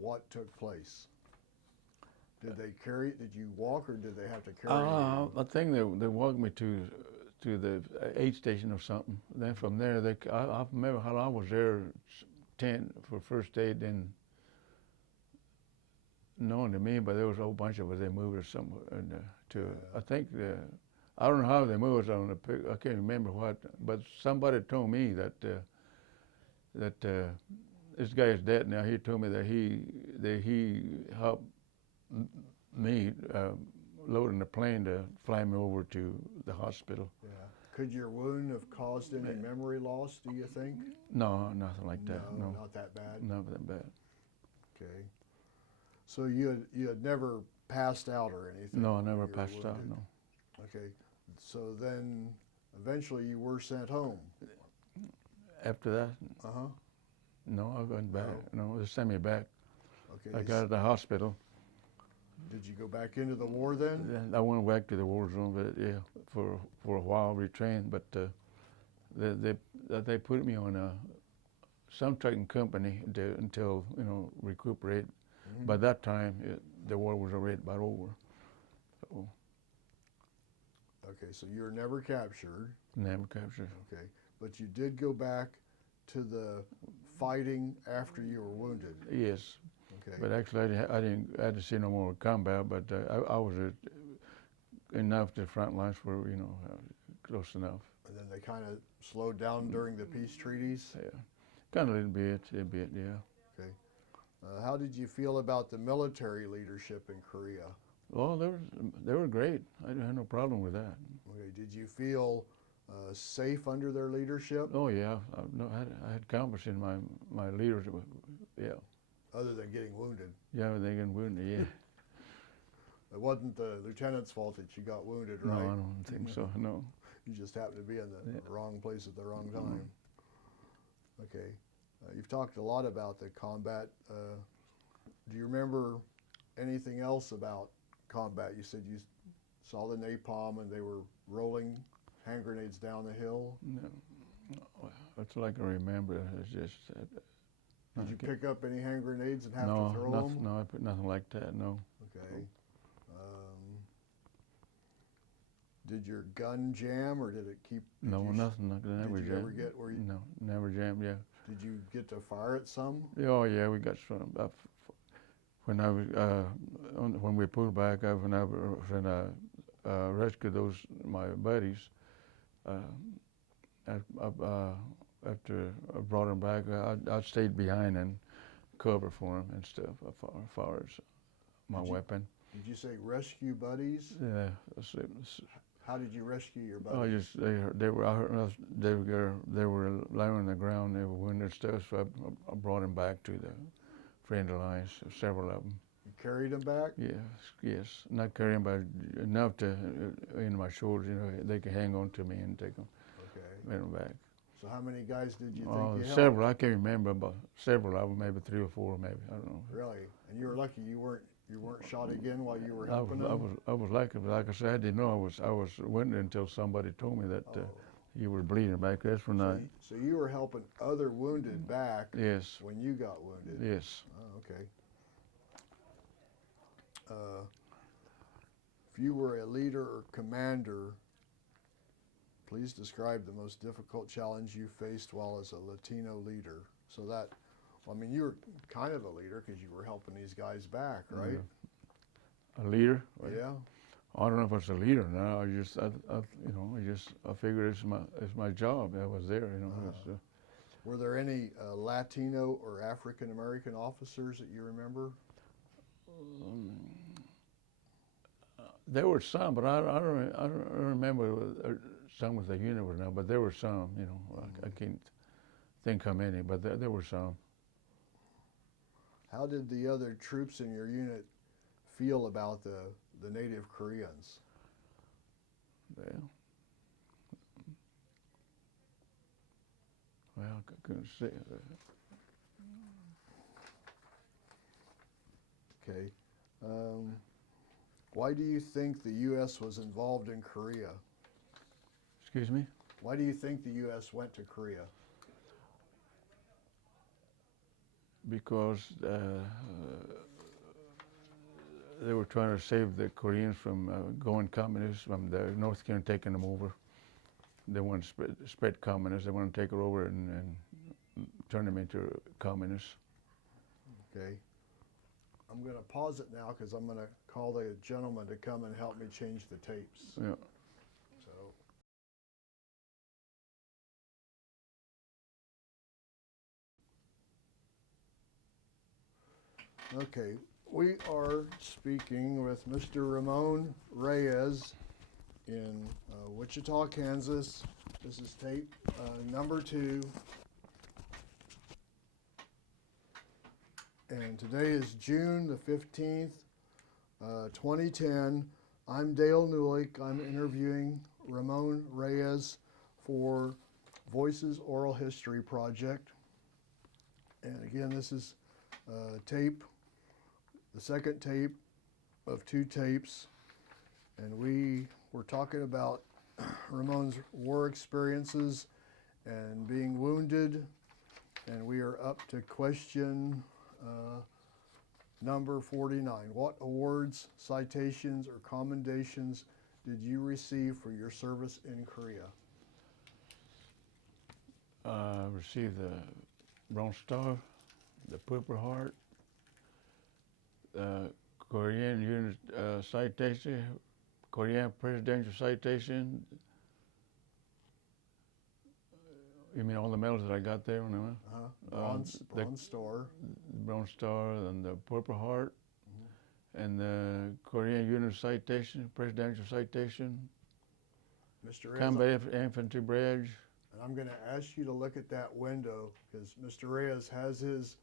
what took place? Did you walk, or did they have to carry you? I think they walked me to the aid station or something. Then from there, I remember how I was there, tent for first aid, then known to me, but there was a whole bunch of us. They moved us somewhere I think I don't know how they moved us on the pic. I can't remember what, but somebody told me that this guy is dead now. He told me that he helped me loading the plane to fly me over to the hospital. Yeah. Could your wound have caused any memory loss, do you think? No, nothing like that. No, Not that bad? not that bad. Okay. So you had never passed out or anything? No, I when never you were passed out, wounded? no. Okay. So then eventually you were sent home? After that, Uh-huh. no, I went back. No, they sent me back. Okay. I got at the hospital. Did you go back into the war then? Then I went back to the war zone, but yeah, for a while retrained. But they put me on some trucking company until recuperate. Mhm. By that time, the war was already about over. So Okay, so you were never captured. never captured. Okay, but you did go back to the fighting after you were wounded. Yes, Okay. But actually, I had to see no more combat. But I was enough. The front lines were, close enough. And then they kind of slowed down during the peace treaties? Yeah, kind of a little bit, yeah. Okay. How did you feel about the military leadership in Korea? Well, they were great. I had no problem with that. Okay. Did you feel safe under their leadership? Oh yeah, I had confidence in my leaders. Yeah. Other than getting wounded? Yeah, they got wounded. Yeah. It wasn't the lieutenant's fault that you got wounded, right? No, I don't think so. No. You just happened to be in the wrong place at the wrong time. Okay. You've talked a lot about the combat. Do you remember anything else about combat? You said you saw the napalm and they were rolling hand grenades down the hill. No. That's like I remember. It's just. Did you pick up any hand grenades and have no, to throw them? No, I put nothing like that. No. Okay. Did your gun jam, or did it keep? No, nothing like that. Never Did you ever get where you? No, never jammed. Yeah. Did you get to fire at some? Oh yeah, we got some. When I was when we pulled back, when I rescued my buddies. After I brought them back, I stayed behind and cover for them and stuff as far as my weapon. Did you say rescue buddies? Yeah. How did you rescue your buddies? I just they were lying on the ground. They were wounded and stuff. So I brought them back to the friend alliance. Several of them. You carried them back? Yes. Not carrying, but enough to in my shoulders. They could hang on to me and take them. Okay. Bring them back. So how many guys did you think you helped? Several. I can't remember, but several of them, maybe 3 or 4, maybe. I don't know. Really? And you were lucky you weren't shot again while you were helping them? I was lucky, but like I said, I didn't know I was wounded until somebody told me that you were bleeding back. That's when So you were helping other wounded back. Yes. When you got wounded. Yes. Oh, okay. If you were a leader or commander, please describe the most difficult challenge you faced while as a Latino leader. So that, you were kind of a leader because you were helping these guys back, right? Yeah. A leader? Yeah. I don't know if it's a leader now. I figured it's my job. I was there, Were there any Latino or African American officers that you remember? There were some, but I don't remember some with the unit now. But there were some. I can't think how many, but there were some. How did the other troops in your unit feel about the native Koreans? Well, I couldn't say. Okay. Why do you think the U.S. was involved in Korea? Excuse me? Why do you think the U.S. went to Korea? Because they were trying to save the Koreans from going communist, from the North Koreans taking them over. They want to spread communists. They want to take it over and turn them into communists. Okay. I'm going to pause it now because I'm going to call the gentleman to come and help me change the tapes. Yeah. Okay, we are speaking with Mr. Ramon Reyes in Wichita, Kansas. This is tape number 2. And today is June the 15th, 2010. I'm Dale Newlick. I'm interviewing Ramon Reyes for Voces Oral History Project. And again, this is tape, the second tape of 2 tapes. And we were talking about Ramon's war experiences and being wounded. And we are up to question number 49. What awards, citations, or commendations did you receive for your service in Korea? I received the Bronze Star, the Purple Heart, Korean unit citation, Korean presidential citation. You mean all the medals that I got there? No? Bronze Star. The Bronze Star and the Purple Heart, and the Korean unit citation, presidential citation. Mr. Reyes, Combat infantry badge. and I'm going to ask you to look at that window because Mr. Reyes has his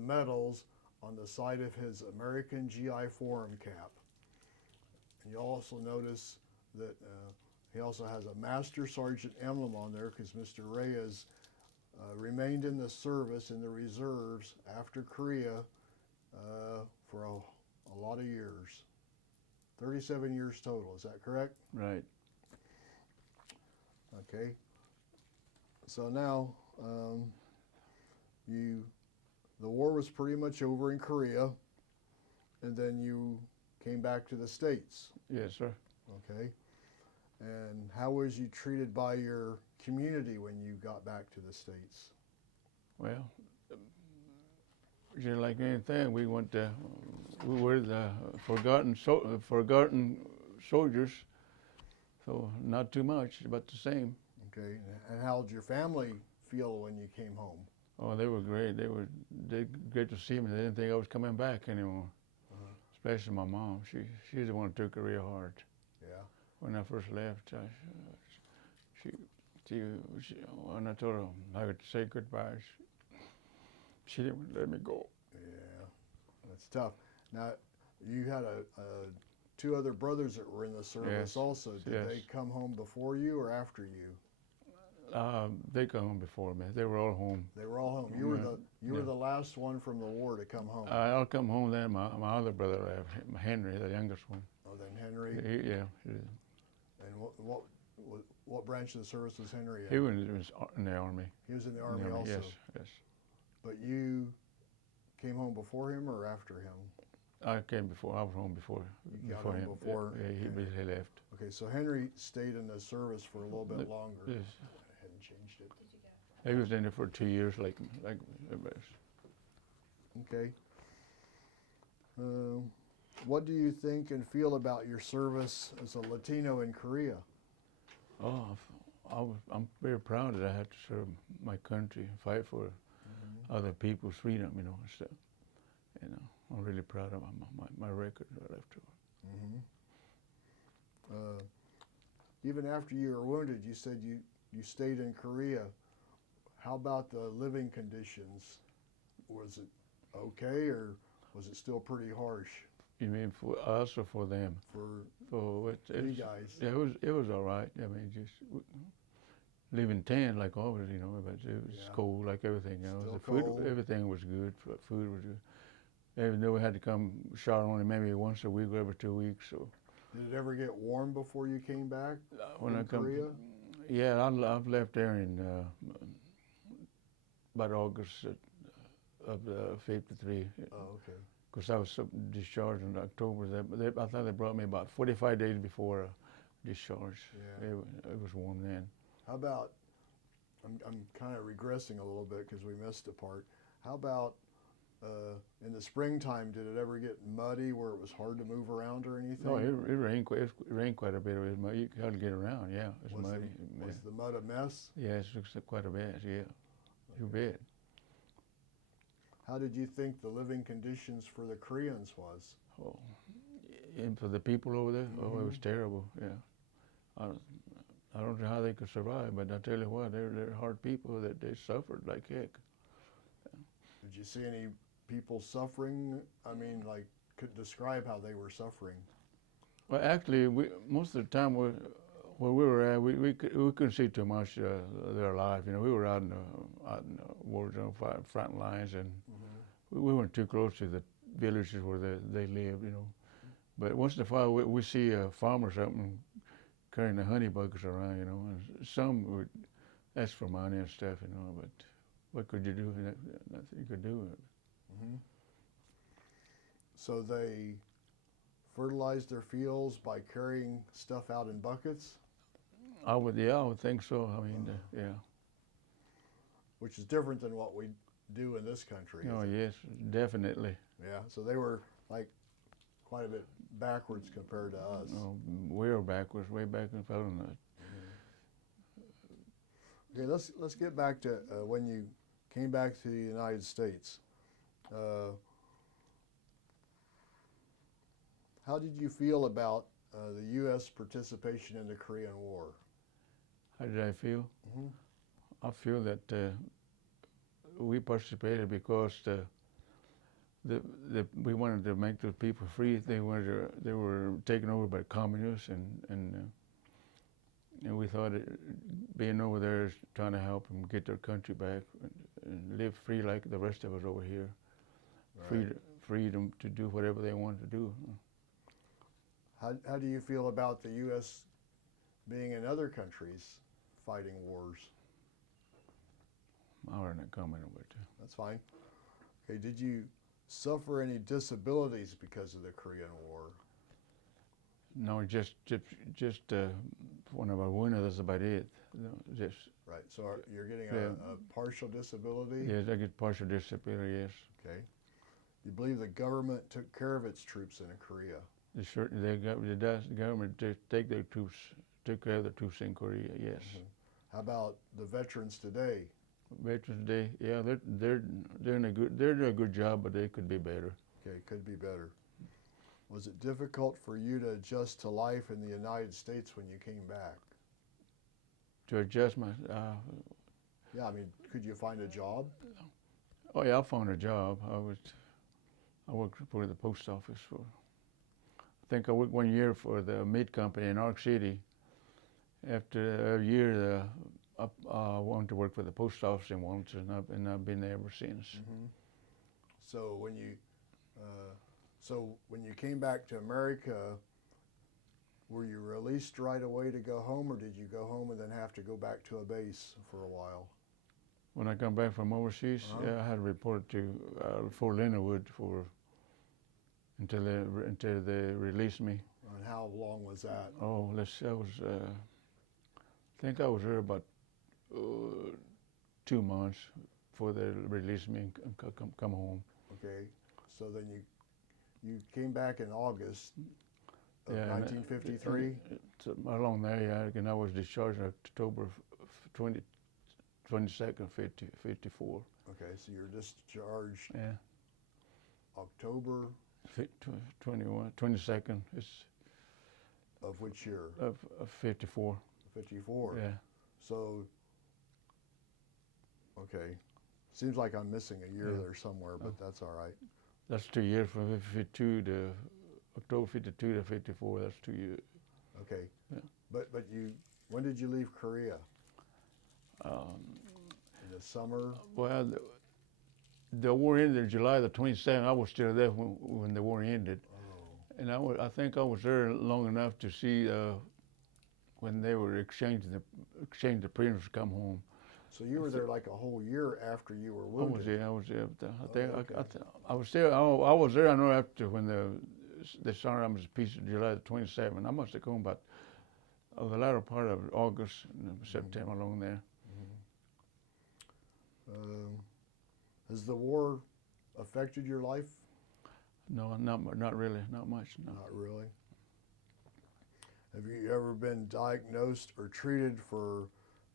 medals on the side of his American GI Forum cap. And you'll also notice that he also has a Master Sergeant emblem on there because Mr. Reyes remained in the service in the reserves after Korea for a lot of years. 37 years total, is that correct? Right. Okay. So now, the war was pretty much over in Korea, and then you came back to the States. Yes, sir. Okay. And how was you treated by your community when you got back to the States? Well, just like anything, we were the forgotten soldiers, so not too much, but the same. Okay. And how did your family feel when you came home? Oh, they were great. They great to see me. They didn't think I was coming back anymore. Especially my mom. She's the one who took it real hard. Yeah. When I first left, when I told her I had to say goodbye, she didn't let me go. Yeah, that's tough. Now, you had two other brothers that were in the service also. Did they come home before you or after you? They come home before me. They were all home. They were all home. You were the last one from the war to come home. I'll come home then. My other brother left, Henry, the youngest one. Oh, then Henry. Yeah. And what branch of the service was Henry in? He was in the army. He was in the army also. Yes. But you came home before him or after him? I came before. I was home before. You got home before. He left. Okay, so Henry stayed in the service for a little bit longer. Yes. I hadn't changed it. He was in there for 2 years, like everybody else. Okay. What do you think and feel about your service as a Latino in Korea? Oh, I'm very proud that I had to serve my country, fight for other people's freedom, and stuff. I'm really proud of my record that I've told. Even after you were wounded, you said you stayed in Korea. How about the living conditions? Was it okay, or was it still pretty harsh? You mean for us or for them? For you guys. Yeah, it was all right. I mean, just living tent like always, but it was cold like everything. Still The food, cold. everything was good. Food was good. Even though we had to come shower only maybe once a week or every 2 weeks. So. Did it ever get warm before you came back When I come, Korea? Yeah, I've left there in about August of '53. Oh, okay. Because I was discharged in October. I thought they brought me about 45 days before discharge. Yeah. It was warm then. How about, I'm kind of regressing a little bit because we missed a part. How about in the springtime, did it ever get muddy where it was hard to move around or anything? No, it rained quite a bit. It was muddy. You could hardly get around. Yeah, it was muddy. Was the mud a mess? Yeah, it looks like quite a bit. Yeah, you bet. How did you think the living conditions for the Koreans was? Oh, and for the people over there, it was terrible. Yeah, I don't know how they could survive, but I tell you what, they're hard people. That they suffered like heck. Yeah. Did you see any people suffering? I mean, like, could describe how they were suffering. Well, actually, most of the time where we were at, we couldn't see too much their life. We were out in the war zone front lines, and we weren't too close to the villages where they lived. But once in a while, we see a farmer or something carrying the honey buckets around. And some would ask for money and stuff. But what could you do? Nothing you could do. So they fertilized their fields by carrying stuff out in buckets? I would think so. I mean, yeah. Which is different than what we do in this country. Oh, yes, definitely. Yeah, so they were like quite a bit backwards compared to us. Oh, we're backwards, way back in front of that. Okay, let's get back to when you came back to the United States. How did you feel about the U.S. participation in the Korean War? How did I feel? Mm-hmm. I feel that we participated because we wanted to make the people free. They were taken over by communists, and we thought being over there is trying to help them get their country back and live free like the rest of us over here. Right. Freedom to do whatever they want to do. How do you feel about the U.S. being in other countries fighting wars? I wasn't commenting about that. That's fine. Okay, did you suffer any disabilities because of the Korean War? No, just one of our wounds. That's about it. No, just Right. So you're getting Yeah. a partial disability. yes, I get partial disability. Yes, Okay. You believe the government took care of its troops in Korea? the government took care of the troops in Korea. Yes. Mhm. How about the veterans today? Veterans Day. Yeah, they're doing a good job, but they could be better. Okay, could be better. Was it difficult for you to adjust to life in the United States when you came back? To adjust my. Yeah, I mean, could you find a job? Oh yeah, I found a job. I worked for the post office for. I think I worked 1 year for the meat company in Ark City. After a year, I wanted to work for the post office in Wellington, and I've been there ever since. Mm-hmm. So when you came back to America, were you released right away to go home, or did you go home and then have to go back to a base for a while? When I come back from overseas, yeah, I had to report to Fort Leonard until they released me. And how long was that? Oh, I think I was there about 2 months before they released me and come home. Okay, so then you came back in August of 1953? Along there, yeah, and I was discharged on October 22nd, 54. Okay, so you're discharged Yeah, October 22nd of which year? of 54. 54. Yeah. So, okay, seems like I'm missing a year Yeah. there somewhere, but that's all right. That's 2 years from 52 to October 52 to 54. That's 2 years. Okay, Yeah. but when did you leave Korea? In the summer? Well, the war ended July the 27th. I was still there when the war ended, Oh, and I think I was there long enough to see when they were exchanging the prisoners to come home. so you were there like a whole year after you were I was wounded? there. I was there. Okay. I was there. I was there. I know after when the Sunrise Peace of July the 27th. I must have come about the latter part of August and September along there. Has the war affected your life? No, not really, not much. No. Not really. Have you ever been diagnosed or treated for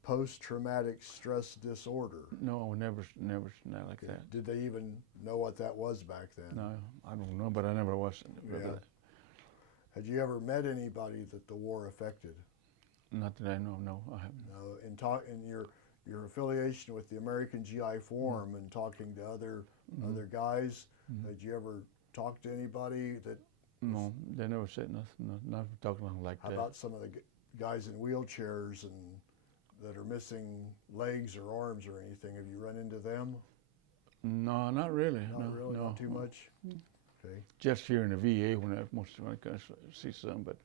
post-traumatic stress disorder? No, never, not like that. Did they even know what that was back then? No, I don't know, but I never was. Yeah. Had you ever met anybody that the war affected? Not that I know. No, I haven't. No. In your affiliation with the American GI Forum and talking to other guys, did you ever talk to anybody that? No, they never said nothing. Not talking like How that. about some of the guys in wheelchairs and that are missing legs or arms or anything? Have you run into them? No, not really. Not really, not too much. Okay. Just here in the VA when I see some, but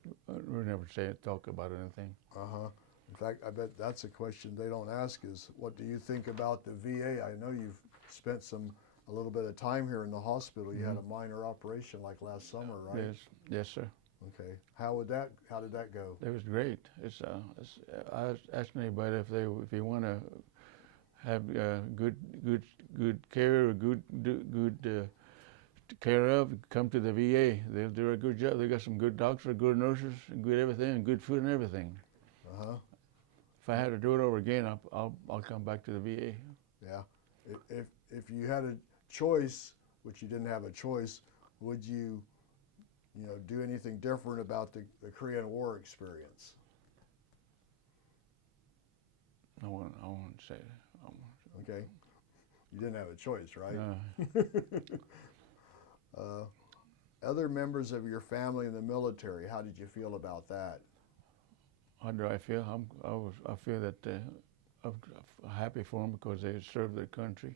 we never talk about anything. In fact, I bet that's a question they don't ask is, what do you think about the VA? I know you've spent a little bit of time here in the hospital. You had a minor operation like last summer, right? Yes, sir. Okay. How did that go? It was great. I asked anybody if you want to have good care or good care of, come to the VA. They'll do a good job. They got some good doctors, good nurses, and good everything, and good food and everything. Uh-huh. If I had to do it over again, I'll come back to the VA. Yeah. If you had a choice, which you didn't have a choice, would you do anything different about the Korean War experience? I won't say that. Okay. You didn't have a choice, right? Other members of your family in the military, how did you feel about that? How do I feel? I feel that I'm happy for them because they served their country.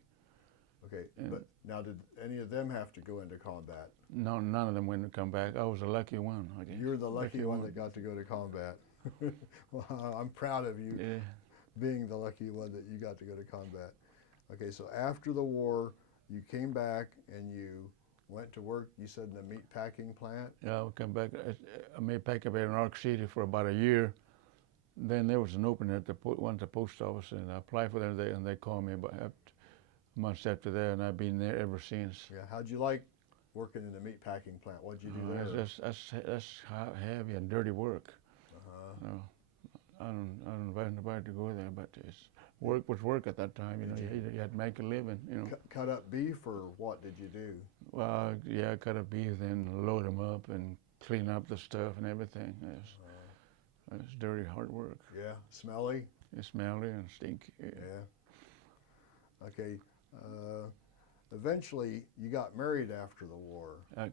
Okay, but now did any of them have to go into combat? No, none of them went to come back. I was the lucky one, I guess. You were the lucky one that got to go to combat. Well, I'm proud of you being the lucky one that you got to go to combat. Okay, so after the war, you came back and you went to work, you said, in a meat packing plant? Yeah, I come back. I made pack up in Ark City for about a year. Then there was an opening at the post office, and I applied for them, and they called me about months after that, and I've been there ever since. Yeah, how'd you like working in the meat packing plant? What'd you do there? That's heavy and dirty work. Uh-huh. I don't invite nobody to go there, but work was work at that time. You had to make a living. Cut up beef, or what did you do? Well, yeah, cut up beef, then load them up and clean up the stuff and everything. It's dirty, hard work. Yeah, smelly? It's smelly and stinky. Yeah. Okay. Eventually, you got married after the war. I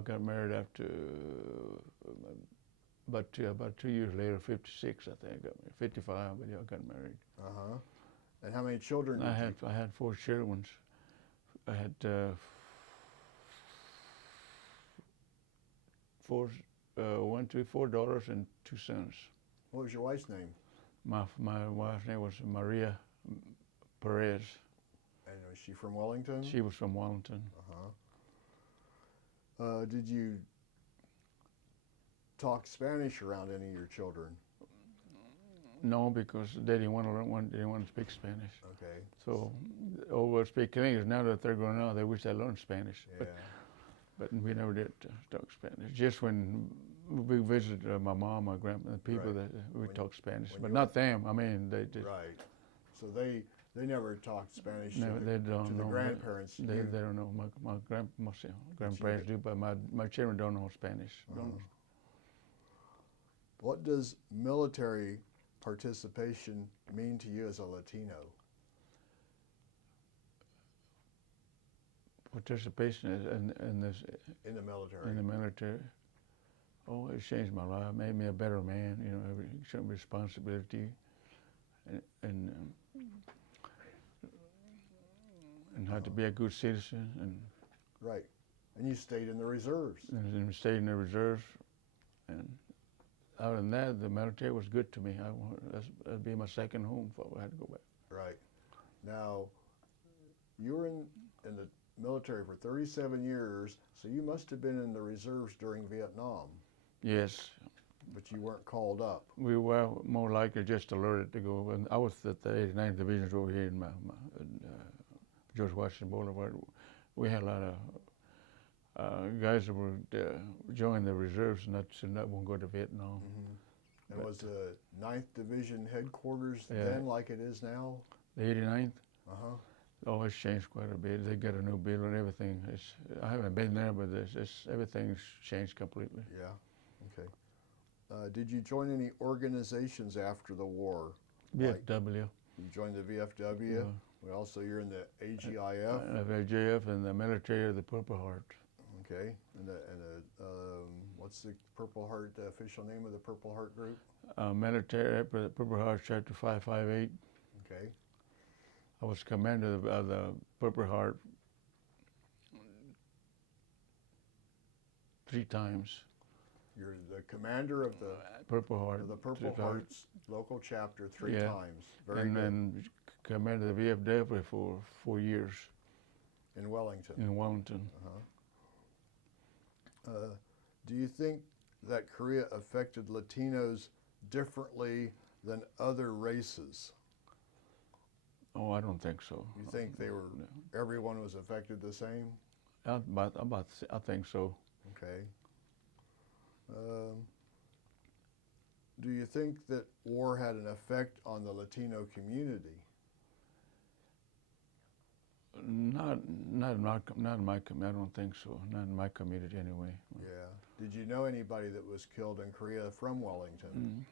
got married after about 2 years later, 56, I think. I got married. 55, but yeah, I got married. Uh-huh. And how many children did you? I had 4 children. I had four daughters and 2 sons. What was your wife's name? My wife's name was Maria Perez. And was she from Wellington? She was from Wellington. Uh-huh. Did you talk Spanish around any of your children? No, because they didn't want to learn. They didn't want to speak Spanish. Okay. So, we'll speak English. Now that they're grown up, they wish they learned Spanish. Yeah. But we never did talk Spanish. Just when we visited my mom, my grandma, the people that we talked Spanish, but not them. I mean, they did. Right. So they never talked Spanish No, they don't to know. the grandparents. They don't know. My grandparents do, but my children don't know Spanish. What does military participation mean to you as a Latino? Participation in the military. Oh, it changed my life. Made me a better man. Some responsibility, and how to be a good citizen. And right. And you stayed in the reserves. And stayed in the reserves. And other than that, the military was good to me. That'd be my second home if I had to go back. Right. Now, you were in the military for 37 years, so you must have been in the reserves during Vietnam. Yes. But you weren't called up. We were more likely just alerted to go. And I was at the 89th Division over here in George Washington Boulevard. We had a lot of guys that were joining the reserves and that won't go to Vietnam. Mm-hmm. And was the 9th Division headquarters then like it is now? The 89th? Uh-huh. Oh, it's changed quite a bit. They got a new building and everything. I haven't been there, but everything's changed completely. Yeah, okay. Did you join any organizations after the war? VFW. You joined the VFW? You're in the AGIF? AGIF and the military of the Purple Heart. Okay, and what's the Purple Heart, the official name of the Purple Heart group? Military, Purple Heart Chapter 558. Okay. I was commander of the Purple Heart 3 times. You're the commander of the Purple Heart. Of the Purple Heart's local chapter 3 times. Very good. And then commander of the VFW for 4 years. In Wellington. In Wellington. Do you think that Korea affected Latinos differently than other races? Oh, I don't think so. You think everyone was affected the same? I think so. Okay. Do you think that war had an effect on the Latino community? Not in my I don't think so. Not in my community anyway. Yeah. Did you know anybody that was killed in Korea from Wellington?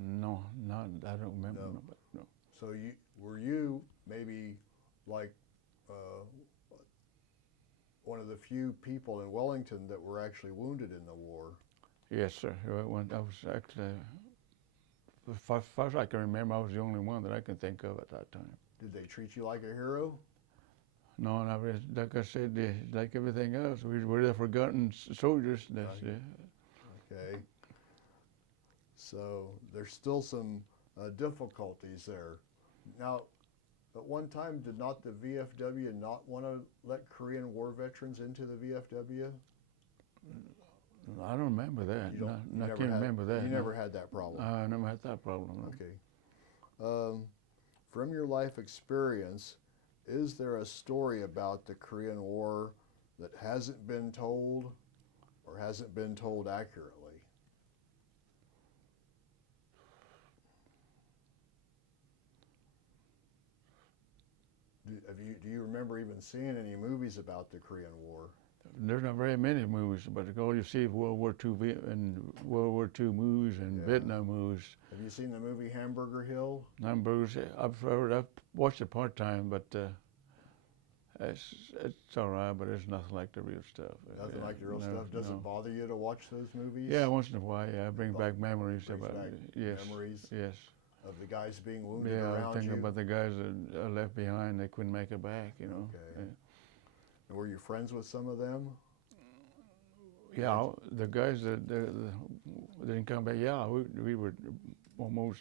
No, not I don't remember. No. No. But no. So were you maybe like one of the few people in Wellington that were actually wounded in the war? Yes, sir. I was actually, as far as I can remember, I was the only one that I can think of at that time. Did they treat you like a hero? No, and like I said, like everything else, we were the forgotten soldiers. That's, Right. Okay. So there's still some difficulties there. Now, at one time, did not the VFW not want to let Korean War veterans into the VFW? I don't remember that. I can't remember that. You never had that problem? I never had that problem. No. Okay. From your life experience, is there a story about the Korean War that hasn't been told or hasn't been told accurately? Do you remember even seeing any movies about the Korean War? There's not very many movies, but all you see is World War II and World War II movies and Vietnam movies. Have you seen the movie Hamburger Hill? Hamburgers. I've watched it part time, but it's all right. But it's nothing like the real stuff. Nothing like the real stuff. Does it bother you to watch those movies? Yeah, once in a while. Yeah, I bring back memories about back yes, memories yes. of the guys being wounded Yeah, around I think you. about the guys that are left behind. They couldn't make it back. You know. Okay. Yeah. And were you friends with some of them? Yeah, the guys that didn't come back. Yeah, we were almost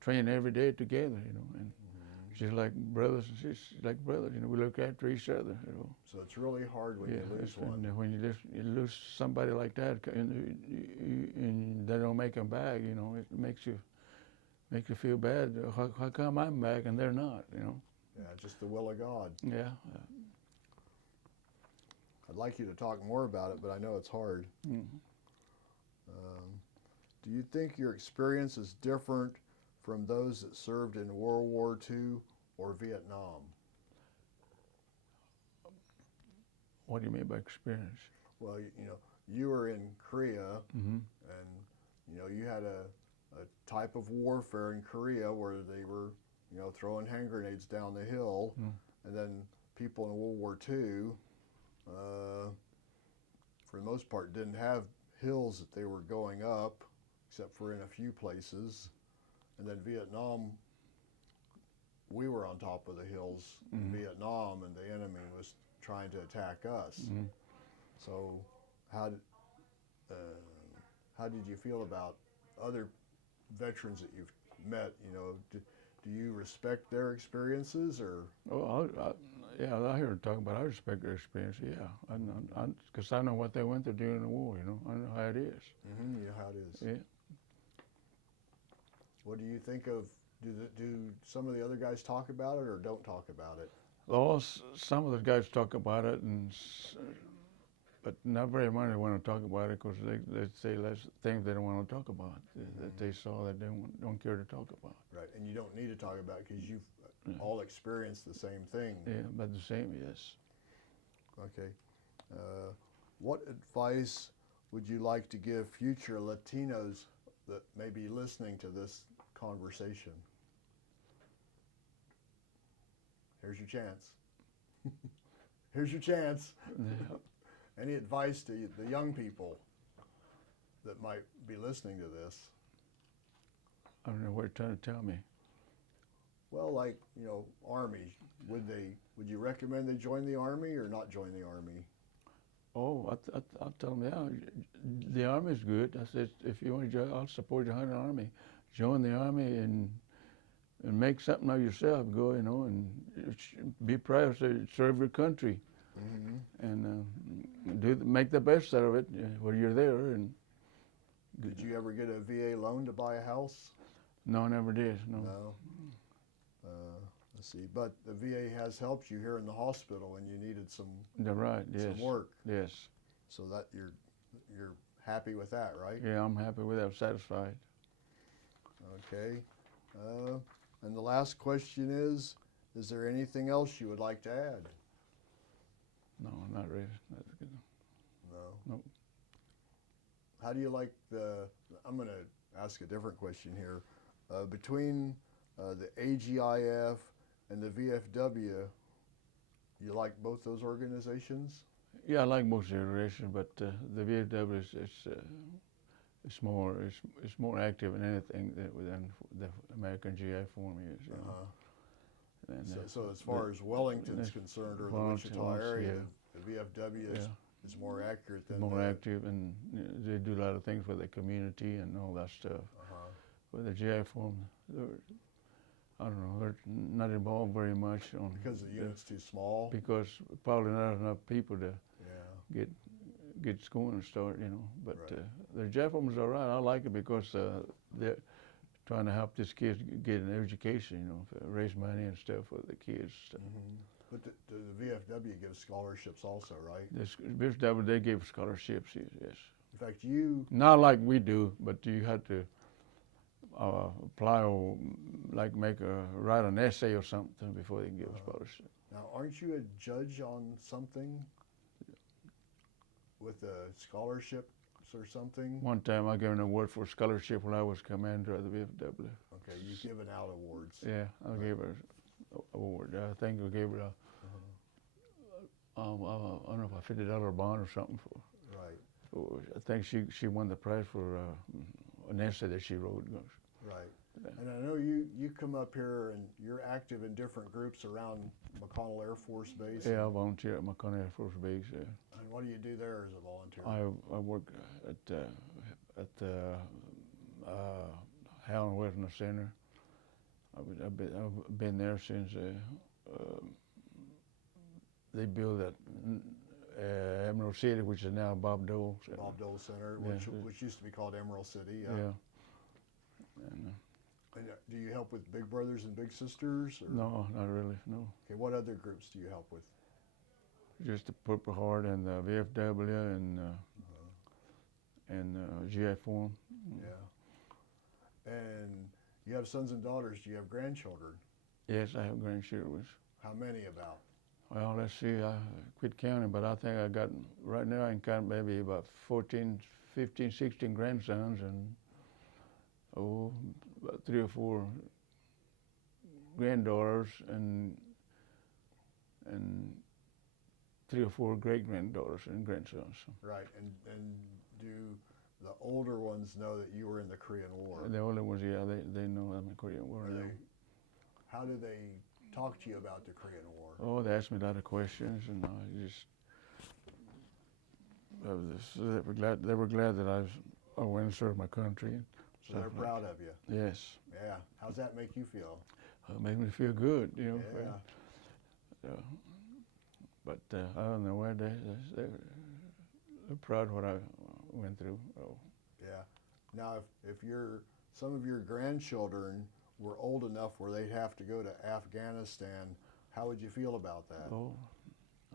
training every day together. You know, and just like brothers and sisters, like brothers. You know, we look after each other. You know. So it's really hard when you lose one. When you lose somebody like that, and they don't make them back, you know, it makes you feel bad. How come I'm back and they're not? You know. Yeah, just the will of God. Yeah. I'd like you to talk more about it, but I know it's hard. Mm-hmm. Do you think your experience is different from those that served in World War II or Vietnam? What do you mean by experience? Well, you were in Korea, Mm-hmm. and you had a type of warfare in Korea where they were, throwing hand grenades down the hill, and then people in World War II, for the most part, didn't have hills that they were going up, except for in a few places. And then Vietnam, we were on top of the hills in Vietnam, and the enemy was trying to attack us. So how did you feel about other veterans that you've met? Do you respect their experiences, or? Oh, yeah, I hear them talking about. I respect their experience. Yeah, because I know what they went through during the war. You know, I know how it is. Mm-hmm, you know how it is. Yeah. What do you think of? Do some of the other guys talk about it or don't talk about it? Well, some of the guys talk about it, but not very many want to talk about it because they say less things they don't want to talk about that they saw that they don't care to talk about. Right, and you don't need to talk about it because you've all experienced the same thing. Yeah, but the same, yes. Okay. What advice would you like to give future Latinos that may be listening to this conversation? Here's your chance. Here's your chance. Yeah. Any advice to the young people that might be listening to this? I don't know what you're trying to tell me. Well, like, Army, would you recommend they join the Army or not join the Army? Oh, I'll tell them, yeah, the Army's good. I said, if you want to join, I'll support you in the Army. Join the Army and make something of yourself. Go, and be proud to serve your country, and make the best out of it while you're there. And did you ever get a VA loan to buy a house? No, I never did. No. No. see, but the VA has helped you here in the hospital when you needed some They're right. Yes. some work. Yes. So that you're happy with that, right? Yeah, I'm happy with that. I'm satisfied. Okay. And the last question is there anything else you would like to add? No, not really. That's good. No. Nope. How do you like I'm going to ask a different question here. Between the AGIF and the VFW, you like both those organizations? Yeah, I like most generations, but the VFW it's more active in anything than the American GI Forum is. You know. And, so as far as Wellington's concerned, or the Wichita area, the VFW is more accurate than more active, and they do a lot of things for the community and all that stuff. With the GI Forum, I don't know, they're not involved very much on because the unit's too small. Because probably not enough people to get school and start, you know. But the GI Forum is all right. I like it because they're trying to help these kids get an education, you know, raise money and stuff for the kids. But the VFW gives scholarships also, right? The VFW, they give scholarships, yes. In fact, not like we do, but you had to apply or like write an essay or something before they can give a scholarship. Now, aren't you a judge on something with the scholarships or something? One time I gave an award for scholarship when I was commander of the VFW. Okay, you've given out awards. Yeah, I gave her an award. I think I gave her I don't know if a $50 bond or something for. Right. I think she won the prize for an essay that she wrote. Right. And I know you come up here and you're active in different groups around McConnell Air Force Base. Yeah, I volunteer at McConnell Air Force Base. Yeah. And what do you do there as a volunteer? I work at the Howland Wellington Center. I've been there since they built that Emerald City, which is now Bob Dole Center. Bob Dole Center, which used to be called Emerald City. Yeah. And do you help with Big Brothers and Big Sisters? Or? No, not really, no. Okay, what other groups do you help with? Just the Purple Heart and the VFW and GI Forum. Yeah. And you have sons and daughters. Do you have grandchildren? Yes, I have grandchildren. How many about? Well, let's see, I quit counting, but I think I got, right now I can count maybe about 14, 15, 16 grandsons and about 3 or 4 granddaughters and 3 or 4 great-granddaughters and grandsons. Right, and do the older ones know that you were in the Korean War? The older ones, yeah, they know I'm in the Korean War. How do they talk to you about the Korean War? Oh, they asked me a lot of questions, and they were glad that I went and served my country. So they're proud of you. Yes. Yeah. How's that make you feel? It made me feel good, you know. Yeah. But I don't know where they're proud of what I went through. Oh. Yeah. Now, if some of your grandchildren were old enough where they'd have to go to Afghanistan, how would you feel about that? Oh,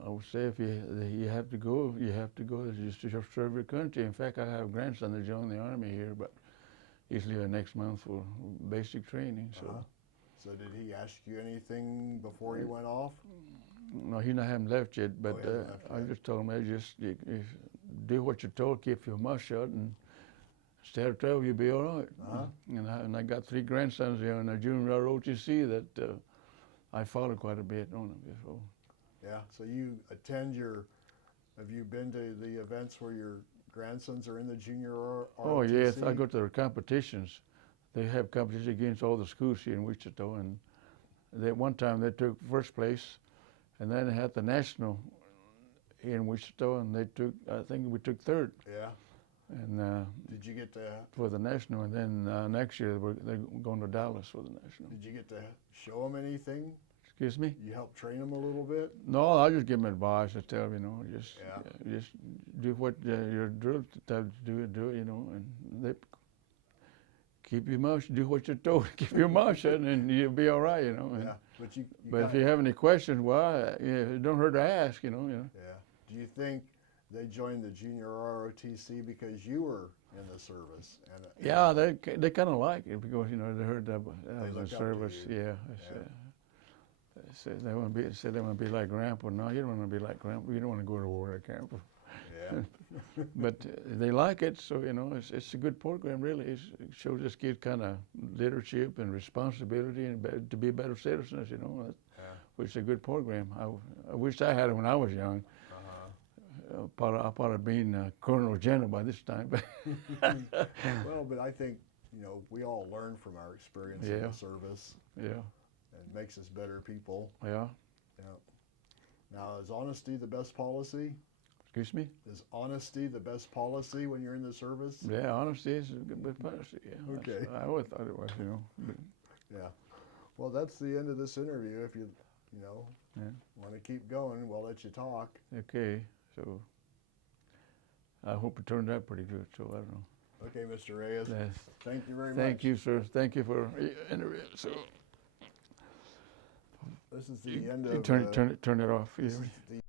I would say if you have to go, you have to go just to serve your country. In fact, I have a grandson that joined the Army here, but he's leaving next month for basic training. So did he ask you anything before he went off? No, he haven't left yet, but I just told him, you do what you're told, keep your mouth shut, and stay out of trouble, you'll be all right. And I got 3 grandsons here in the junior ROTC that I followed quite a bit on them before. Yeah, so have you been to the events where your grandsons are in the junior ROTC? Oh, yes, I go to their competitions. They have competitions against all the schools here in Wichita, and one time they took first place, and then they had the national here in Wichita, and I think we took 3rd. Yeah. And did you get to for the national, and then next year they're going to Dallas for the national. Did you get to show them anything? Excuse me? You helped train them a little bit? No, I just give them advice. I tell them, you know, just do what you're drilled to tell you to do it, you know, and they keep your mouth, do what you're told, keep your mouth shut, and you'll be all right, you know. And yeah. But you But if you have any questions, well, it don't hurt to ask, you know. Yeah. Do you think they joined the junior ROTC because you were in the service? And Yeah, they kind of like it because they heard that I was in look up to service. you. Yeah. They said they want to be like Grandpa. No, you don't want to be like Grandpa. You don't want to go to war at camp. Yeah. But they like it, so it's a good program. Really, it shows us kids kind of leadership and responsibility and to be better citizens. Which is a good program. I wish I had it when I was young. I thought of being Colonel General by this time. Well, but I think we all learn from our experience in the service. Yeah. It makes us better people. Yeah. Yeah. Now, is honesty the best policy? Excuse me? Is honesty the best policy when you're in the service? Yeah, honesty is a good policy. Yeah. Okay. I always thought it was, But, yeah. Well, that's the end of this interview. If you want to keep going, we'll let you talk. Okay. So I hope it turned out pretty good. So I don't know. Okay, Mr. Reyes. Yes. Thank you very much. Thank you, sir. Thank you for interviewing. So this is the end of. Turn it off. This is the